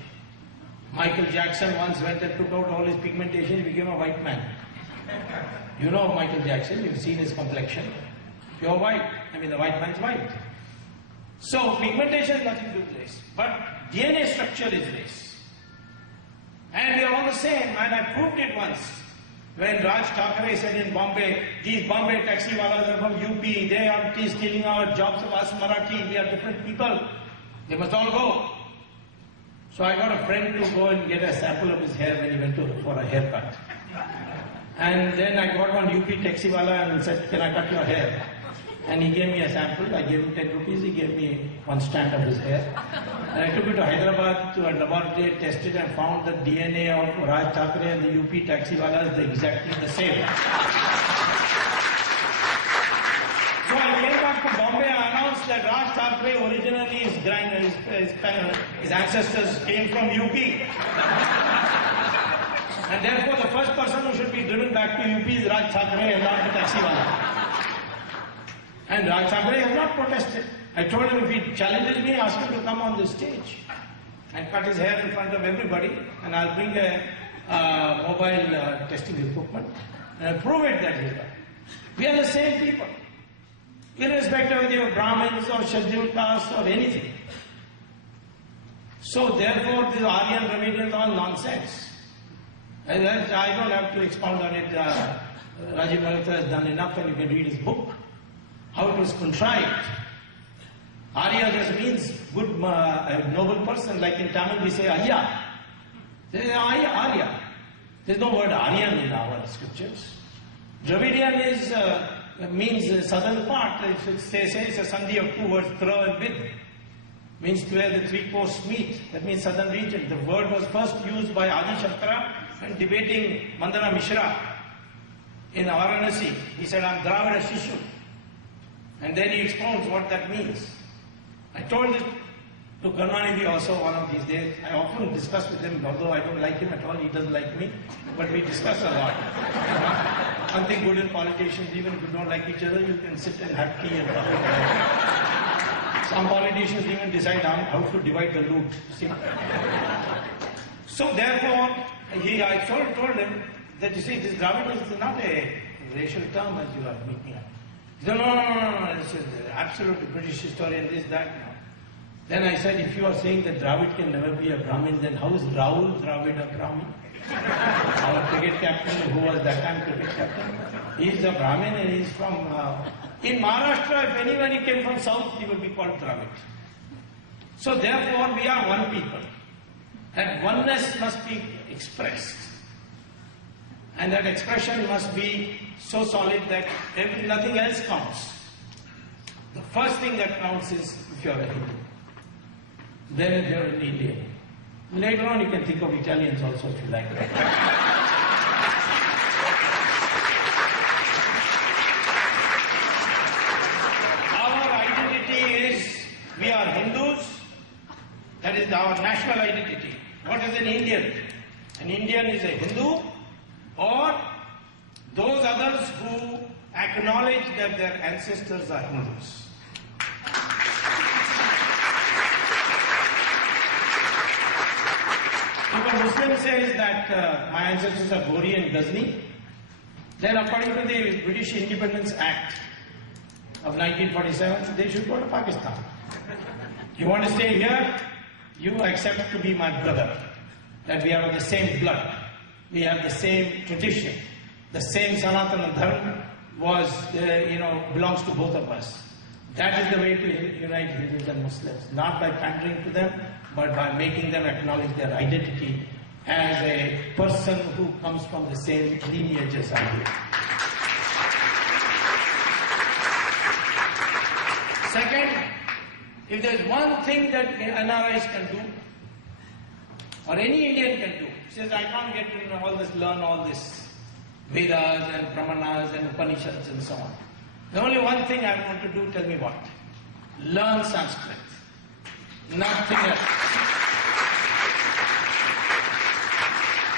Michael Jackson once went and took out all his pigmentation, he became a white man. You know Michael Jackson, you've seen his complexion. Pure white, the white man's white. So pigmentation has nothing to do with race, but DNA structure is race. And we are all the same, and I proved it once. When Raj Thackeray said in Bombay, these Bombay taxi walas are from UP, they are stealing our jobs of us Marathi, we are different people. They must all go. So I got a friend to go and get a sample of his hair when he went for a haircut. And then I got one UP taxiwala and said, can I cut your hair? And he gave me a sample. I gave him 10 rupees. He gave me one strand of his hair. And I took it to Hyderabad to a laboratory, tested and found the DNA of Raj Thackeray and the UP taxiwala is exactly the same. So I came back to Bombay and announced that Raj Thackeray originally his ancestors came from UP. And therefore the first person who should be driven back to UP is Raj Thackeray and not the taxiwala. And Raj Thackeray has not protested. I told him if he challenges me, ask him to come on the stage. and cut his hair in front of everybody, and I'll bring a mobile testing equipment, and I'll prove it that he's right. We are the same people, irrespective of whether you're Brahmins or scheduled castes or anything. So therefore, this Aryan Dravidian is all nonsense. I don't have to expound on it. Rajiv Malhotra has done enough, and you can read his book, how it was contrived. Arya just means good, noble person. Like in Tamil we say Arya. There is Arya. There is no word Aryan in our scriptures. Dravidian means southern part. They say it's a sandhi of two words, thra and vid. Means to where the three-course meet. That means southern region. The word was first used by Adi Shankara when debating Mandana Mishra in Varanasi. He said, I'm Dravida Shishu. And then he expounds what that means. I told it to Karunanidhi also one of these days. I often discuss with him, although I don't like him at all, he doesn't like me, but we discuss a lot. Something good in politicians, even if you don't like each other, you can sit and have tea and talk about it. Some politicians even decide how to divide the loot. See? So therefore, I told him that, you see, this Dravid is not a racial term as you are making up. He said, no, this is absolutely British historian, this, that. No. Then I said, if you are saying that Dravid can never be a Brahmin, then how is Rahul Dravid a Brahmin? Our cricket captain, who was that time cricket captain, he is a Brahmin and he is from... in Maharashtra, if anybody came from south, he would be called Dravid. So therefore, we are one people. That oneness must be expressed. And that expression must be so solid that nothing else counts. The first thing that counts is if you are a Hindu. Then if you are an Indian. Later on you can think of Italians also if you like. Our identity is, we are Hindus. That is our national identity. What is an Indian? An Indian is a Hindu, or those others who acknowledge that their ancestors are Hindus. If a Muslim says that my ancestors are Gori and Ghazni, then according to the British Independence Act of 1947, they should go to Pakistan. You want to stay here? You accept to be my brother, that we are of the same blood. We have the same tradition. The same Sanatana Dharma was, belongs to both of us. That is the way to unite Hindus and Muslims. Not by pandering to them, but by making them acknowledge their identity as a person who comes from the same lineage as I do. Second, if there is one thing that NRIs can do, or any Indian can do, says I can't get into all this, learn all this Vedas and Brahmanas and Upanishads and so on. The only one thing I want to do, tell me what? Learn Sanskrit. Nothing else.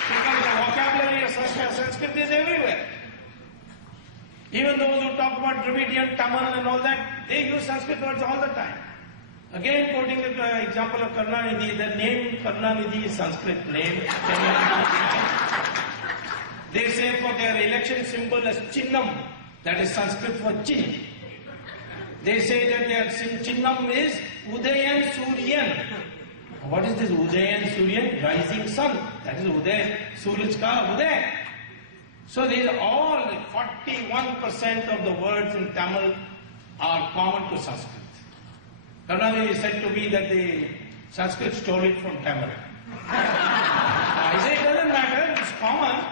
Because the vocabulary of Sanskrit is everywhere. Even those who talk about Dravidian, Tamil and all that, they use Sanskrit words all the time. Again, quoting the example of Karunanidhi, the name Karunanidhi is Sanskrit name. They say for their election symbol as Chinnam, that is Sanskrit for chin. They say that their Chinnam is Udayan Suryan. What is this Udayan Suryan? Rising sun. That is Uday, Suraj ka Uday. So these are all, 41% of the words in Tamil are common to Sanskrit. Karunanidhi said to me that the Sanskrit stole it from Tamil. I say it doesn't matter, it's common.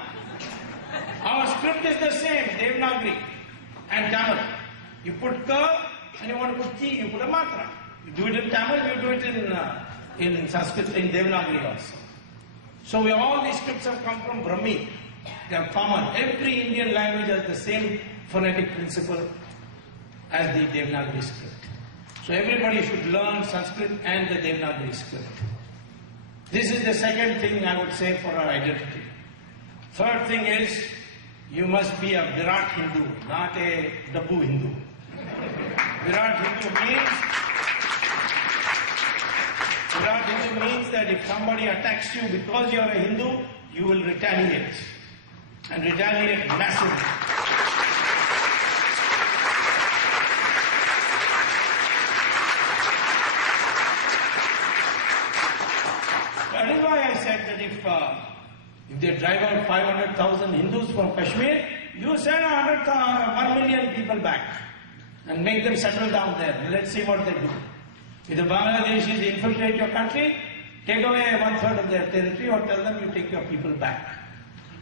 Our script is the same, Devanagari and Tamil. You put ka and you want to put ki, you put a matra. You do it in Tamil, you do it in Sanskrit, in Devanagari also. So all these scripts have come from Brahmi. They are common. Every Indian language has the same phonetic principle as the Devanagari script. So everybody should learn Sanskrit and the Devanagari script. This is the second thing I would say for our identity. Third thing is, you must be a Virat Hindu, not a Dabbu Hindu. Virat Hindu means that if somebody attacks you because you are a Hindu, you will retaliate. And retaliate massively. That is why I said that if they drive out 500,000 Hindus from Kashmir, you send 1 million people back and make them settle down there. Let's see what they do. If the Bangladeshis infiltrate your country, take away 1/3 of their territory or tell them you take your people back.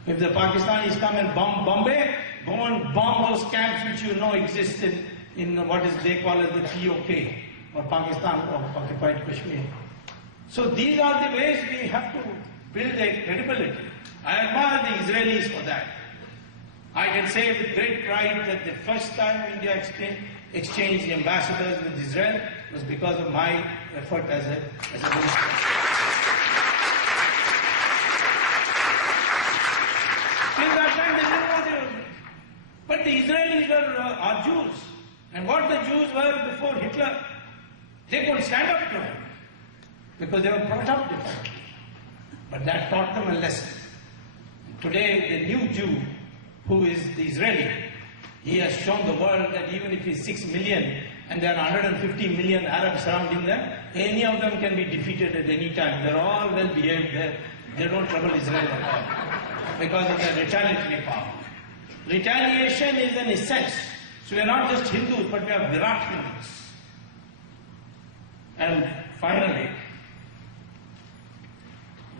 If the Pakistanis come and bomb Bombay, go and bomb those camps which you know exist in what is they call as the POK, or Pakistan occupied Kashmir. So these are the ways we have to build a credibility. I admire the Israelis for that. I can say with great pride that the first time India exchanged ambassadors with Israel was because of my effort as a minister. Till that time they didn't know they were. But the Israelis are Jews. And what the Jews were before Hitler, they could stand up to him. Because they were brought up differently. But that taught them a lesson. Today the new Jew, who is the Israeli, he has shown the world that even if he's 6 million and there are 150 million Arabs surrounding them, any of them can be defeated at any time. They're all well behaved. They don't trouble Israel at all because of their retaliatory power. Retaliation is an essence. So we are not just Hindus, but we are Virat Hindus. And finally,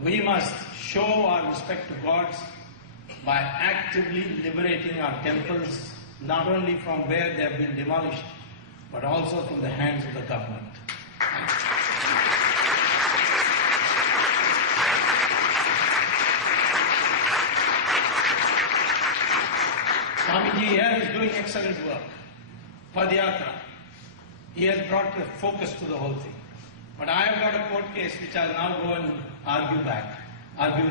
we must show our respect to gods by actively liberating our temples, not only from where they have been demolished, but also from the hands of the government. Swamiji here is doing excellent work. Padayatra. He has brought the focus to the whole thing. But I have got a court case which I'll now go and argue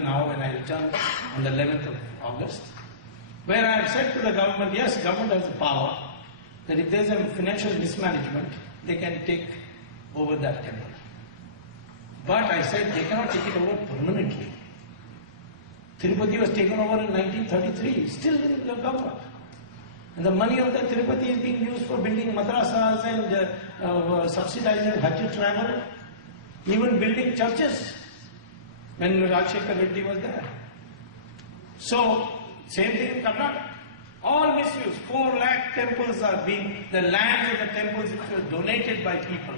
now when I return on the 11th of August, where I have said to the government, yes, government has the power, that if there's a financial mismanagement, they can take over that temple. But I said they cannot take it over permanently. Tirupati was taken over in 1933, still in the government. And the money of the Tirupati is being used for building madrasas and subsidizing Hajj travel, even building churches when Rajshekar Reddy was there. So, same thing in Karnataka. All misuse. 4 lakh temples are being, the lands of the temples which were donated by people,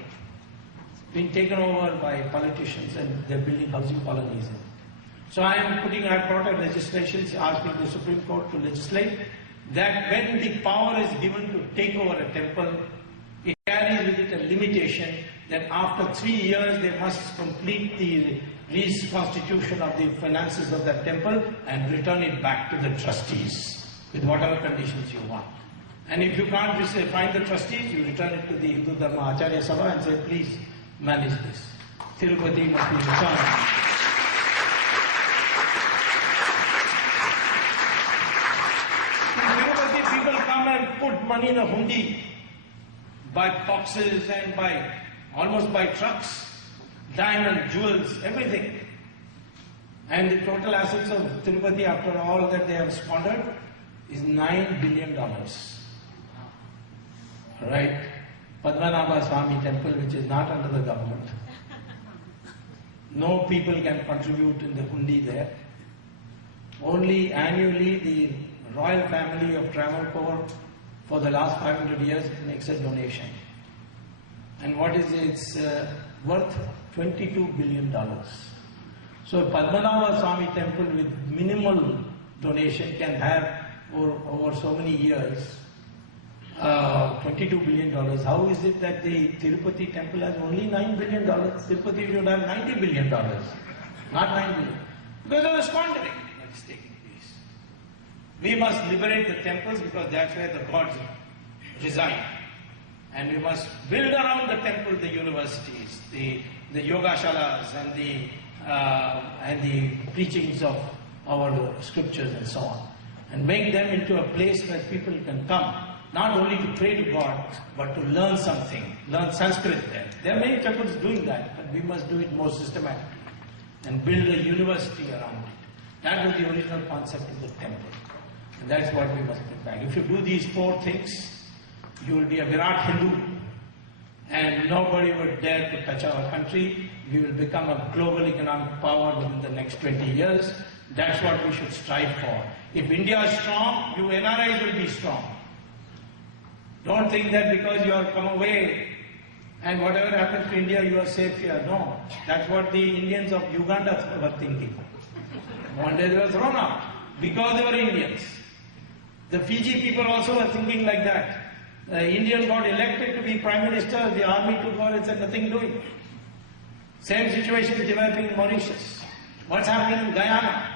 being taken over by politicians and they're building housing colonies. So I brought a legislation asking the Supreme Court to legislate that when the power is given to take over a temple, it carries with it a limitation that after 3 years they must complete the reconstitution of the finances of that temple and return it back to the trustees with whatever conditions you want. And if you can't find the trustees, you return it to the Hindu Dharma Acharya Sabha and say, please manage this. Tirupati must be returned. In Tirupati, people come and put money in a hundi by boxes and almost by trucks. Diamond, jewels, everything. And the total assets of Tirupati after all that they have squandered is $9 billion. Right? Padmanabha Swamy temple, which is not under the government. No people can contribute in the hundi there. Only annually the royal family of Travancore for the last 500 years makes a donation. And what is its worth? $22 billion. So Padmanabha Swamy temple with minimal donation can have over so many years $22 billion. How is it that the Tirupati temple has only $9 billion? Tirupati should have $90 billion, not $9 billion. Because of the squandering that is taking place. We must liberate the temples because that's where the gods reside. And we must build around the temple the universities, the yogashalas and the preachings of our scriptures and so on. And make them into a place where people can come not only to pray to God, but to learn something, learn Sanskrit there. There are many temples doing that, but we must do it more systematically and build a university around it. That was the original concept of the temple. And that's what we must put back. If you do these four things, you will be a Virat Hindu, and nobody would dare to touch our country. We will become a global economic power within the next 20 years. That's what we should strive for. If India is strong, you NRIs will be strong. Don't think that because you have come away and whatever happens to India, you are safe here. No. That's what the Indians of Uganda were thinking. One day they were thrown out because they were Indians. The Fiji people also were thinking like that. The Indian got elected to be Prime Minister, the army took over and said nothing doing. Same situation is developing in Mauritius. What's happening in Guyana?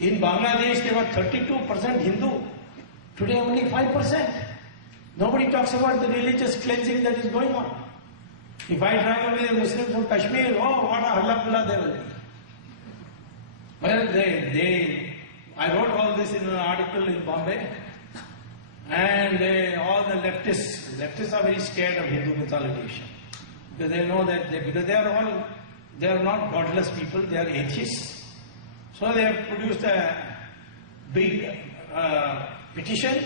In Bangladesh, they were 32% Hindu. Today, only 5%. Nobody talks about the religious cleansing that is going on. If I drive away the Muslims from Kashmir, oh, what a halla there will be. Well, I wrote all this in an article in Bombay, and all the leftists are very scared of Hindu consolidation. Because they know that, because they are not godless people, they are atheists. So they have produced a big petition,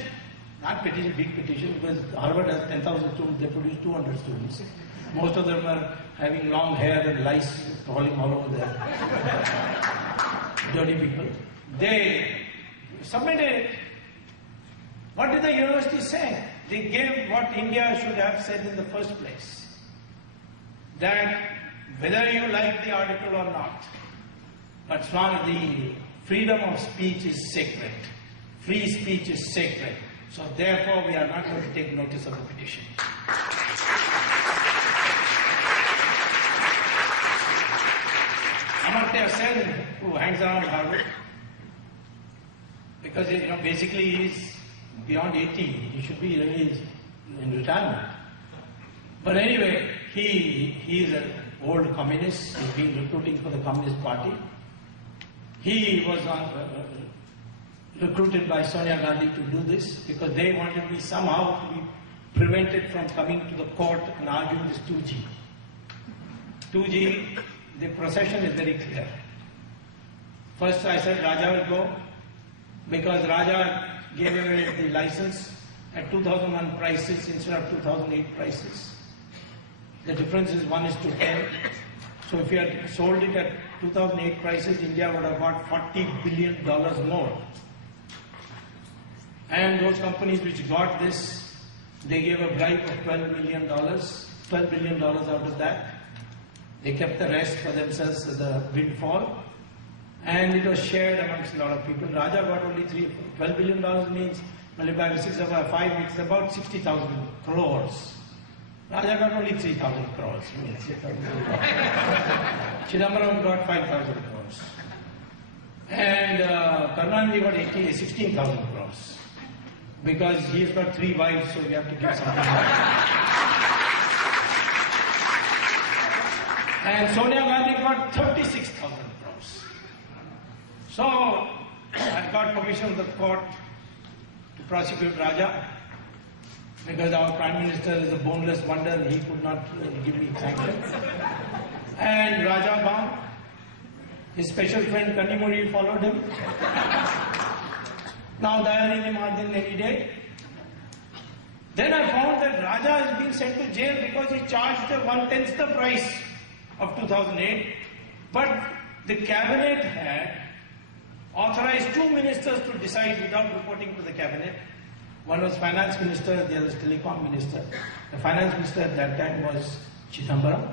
not petition, big petition, because Harvard has 10,000 students, they produce 200 students. Most of them are having long hair and lice crawling all over there. Dirty people. They submitted. What did the university say? They gave what India should have said in the first place. That whether you like the article or not, but Swamy, the freedom of speech is sacred. Free speech is sacred. So therefore we are not going to take notice of the petition. Amartya Sen, who hangs around Harvard, because basically he's beyond 80, he should be really in retirement. But anyway, he is an old communist, he's been recruiting for the Communist Party. He was recruited by Sonia Gandhi to do this because they wanted me somehow to be prevented from coming to the court and arguing this 2G. 2G, the procession is very clear. First I said Raja will go because Raja gave away the license at 2001 prices instead of 2008 prices. The difference is 1:10. So if you had sold it at 2008 prices, India would have got $40 billion more. And those companies which got this, they gave a bribe of $12 billion out of that. They kept the rest for themselves as a windfall. And it was shared amongst a lot of people. Raja got only $12 billion means, multiplied by 6 over 5, it's about 60,000 crores. Raja got only 3,000 crores. Chidambaram got 5,000 crores. And Karnanji got 16,000 crores. Because he's got 3 wives, so we have to give something back. And Sonia Gandhi got 36,000 crores. So, I got permission of the court to prosecute Raja. Because our Prime Minister is a boneless wonder, he could not give me sanction. And Raja bound. His special friend Kanimuri followed him. Now they are in the margin any day. Then I found that Raja is being sent to jail because he charged 1/10 the price of 2008. But the cabinet had authorized 2 ministers to decide without reporting to the cabinet. One was finance minister, the other was telecom minister. The finance minister at that time was Chidambaram.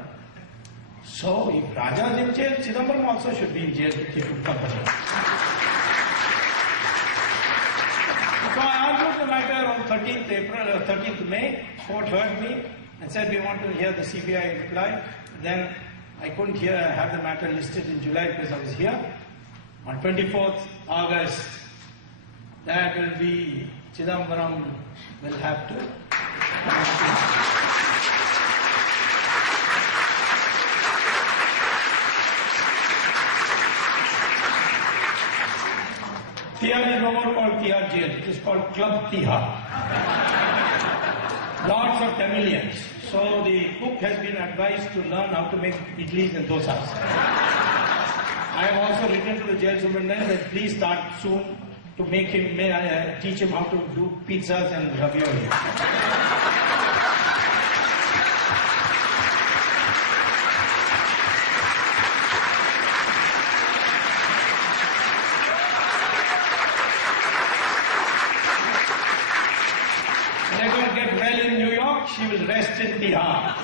So if Raja is in jail, Chidambaram also should be in jail to keep him company. So I argued the matter on 13th May. Court heard me and said we want to hear the CBI reply. Then I couldn't have the matter listed in July because I was here. On 24th August, that will be Chidambaram will have to. TR is no more called TR. Tihar jail. It is called Club Tihar. Lots of Tamilians. So the cook has been advised to learn how to make idlis and dosas. I have also written to the jail superintendent that please start soon to make him, teach him how to do pizzas and ravioli. She will rest in Tihar.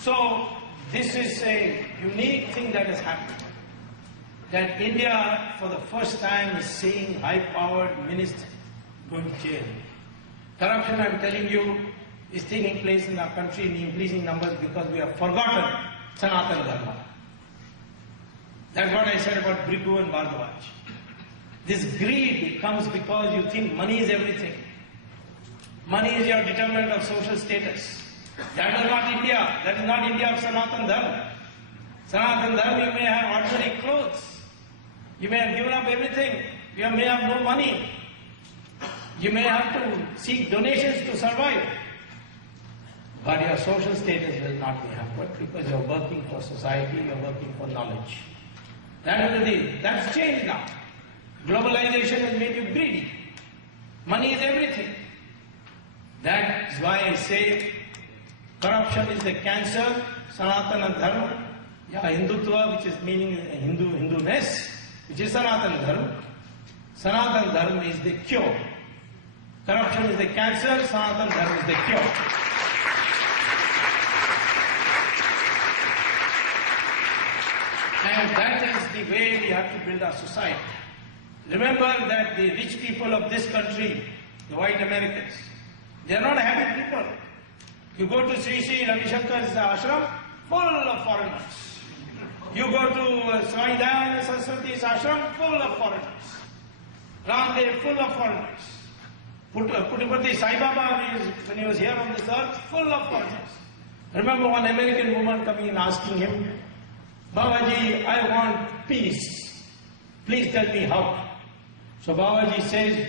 So, this is a unique thing that has happened. That India, for the first time, is seeing high-powered ministers going to jail. Corruption, I'm telling you, is taking place in our country in increasing numbers because we have forgotten Sanatana Dharma. That's what I said about Brigu and Bhardwaj. This greed comes because you think money is everything. Money is your determinant of social status. That is not India. That is not India of Sanatana Dharma. Sanatana Dharma, you may have ordinary clothes. You may have given up everything. You may have no money. You may have to seek donations to survive. But your social status will not be hampered because you are working for society, you are working for knowledge. That is the thing. That's changed now. Globalization has made you greedy. Money is everything. That is why I say corruption is the cancer, Sanatana Dharma, Hindutva, which is meaning Hinduness, which is Sanatana Dharma. Sanatana Dharma is the cure. Corruption is the cancer, Sanatana Dharma is the cure. And that is the way we have to build our society. Remember that the rich people of this country, the white Americans, they are not happy people. You go to Sri Sri Ravi Shankar's ashram, full of foreigners. You go to Swamy Dayananda Saraswati's ashram, full of foreigners. Ramdev, full of foreigners. Puttupati Sai Baba, when he was here on this earth, full of foreigners. I remember one American woman coming and asking him, Babaji, I want peace. Please tell me how. So Babaji says,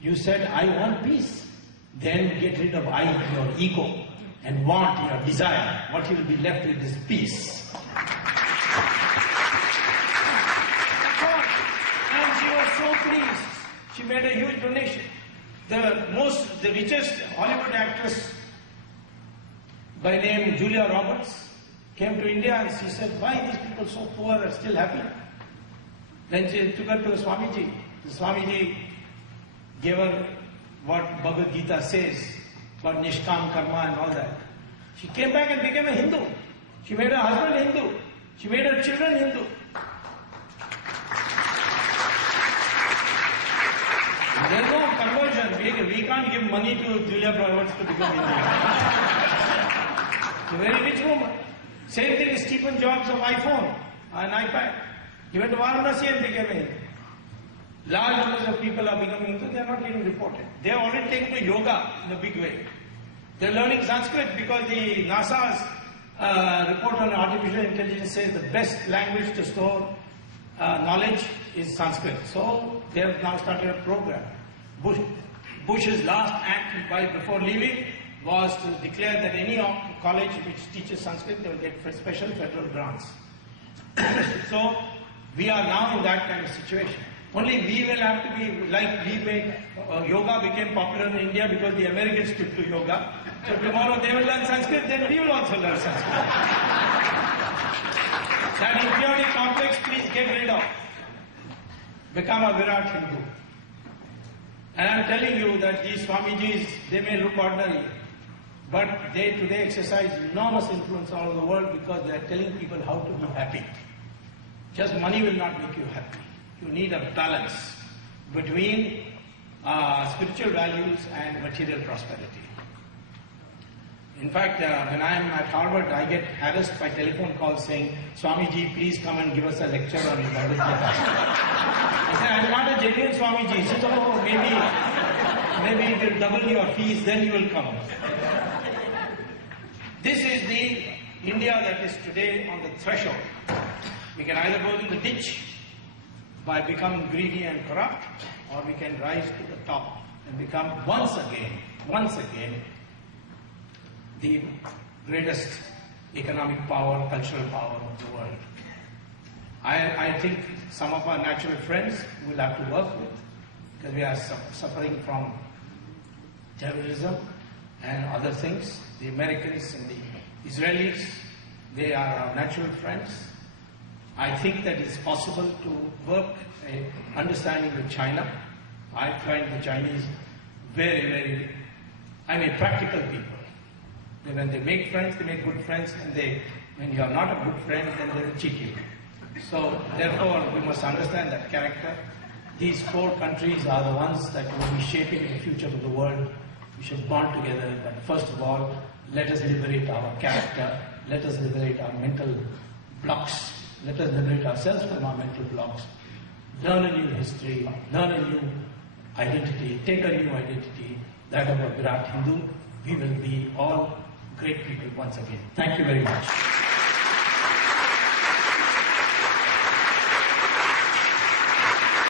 you said, I want peace. Then get rid of I, your ego, and want, your desire. What you will be left with is peace. And she was so pleased. She made a huge donation. The richest Hollywood actress by name Julia Roberts came to India and she said, why these people so poor are still happy? Then she took her to Swamiji. The Swamiji gave her what Bhagavad Gita says about Nishkam Karma and all that. She came back and became a Hindu. She made her husband Hindu. She made her children Hindu. There is no conversion. We can't give money to Julia Roberts to become Hindu. She's a very rich woman. Same thing is Stephen Jobs of iPhone and iPad. He went to Varanasi and became a Hindu. Large numbers of people are becoming Hindu, they are not getting reported. They are already taken to yoga in a big way. They are learning Sanskrit because the NASA's report on artificial intelligence says the best language to store knowledge is Sanskrit. So they have now started a program. Bush's last act before leaving was to declare that any college which teaches Sanskrit, they will get special federal grants. So we are now in that kind of situation. Only we will have to be like we made yoga became popular in India because the Americans took to yoga. So tomorrow they will learn Sanskrit, then we will also learn Sanskrit. That inferiority complex, please get rid of. Become a Virat Hindu. And I am telling you that these Swamijis, they may look ordinary, but they today exercise enormous influence all over the world because they are telling people how to be happy. Just money will not make you happy. You need a balance between spiritual values and material prosperity. In fact, when I am at Harvard, I get harassed by telephone calls saying, Swamiji, please come and give us a lecture on Bhagavad Gita. I said, I'm not a genuine Swamiji. He said, oh, maybe we'll double your fees, then you will come. This is the India that is today on the threshold. We can either go to the ditch by becoming greedy and corrupt, or we can rise to the top and become once again, the greatest economic power, cultural power of the world. I think some of our natural friends we'll have to work with, because we are suffering from terrorism and other things. The Americans and the Israelis, they are our natural friends. I think that it's possible to work an understanding with China. I find the Chinese very, practical people. When they make friends, they make good friends, and when you are not a good friend, then they will cheat you. So, therefore, we must understand that character. These 4 countries are the ones that will be shaping the future of the world. We should bond together, but first of all, let us liberate our character, let us liberate our mental blocks, let us liberate ourselves from our mental blocks, learn a new history, learn a new identity, take a new identity, that of a Virat Hindu. We will be all great people once again. Thank you very much.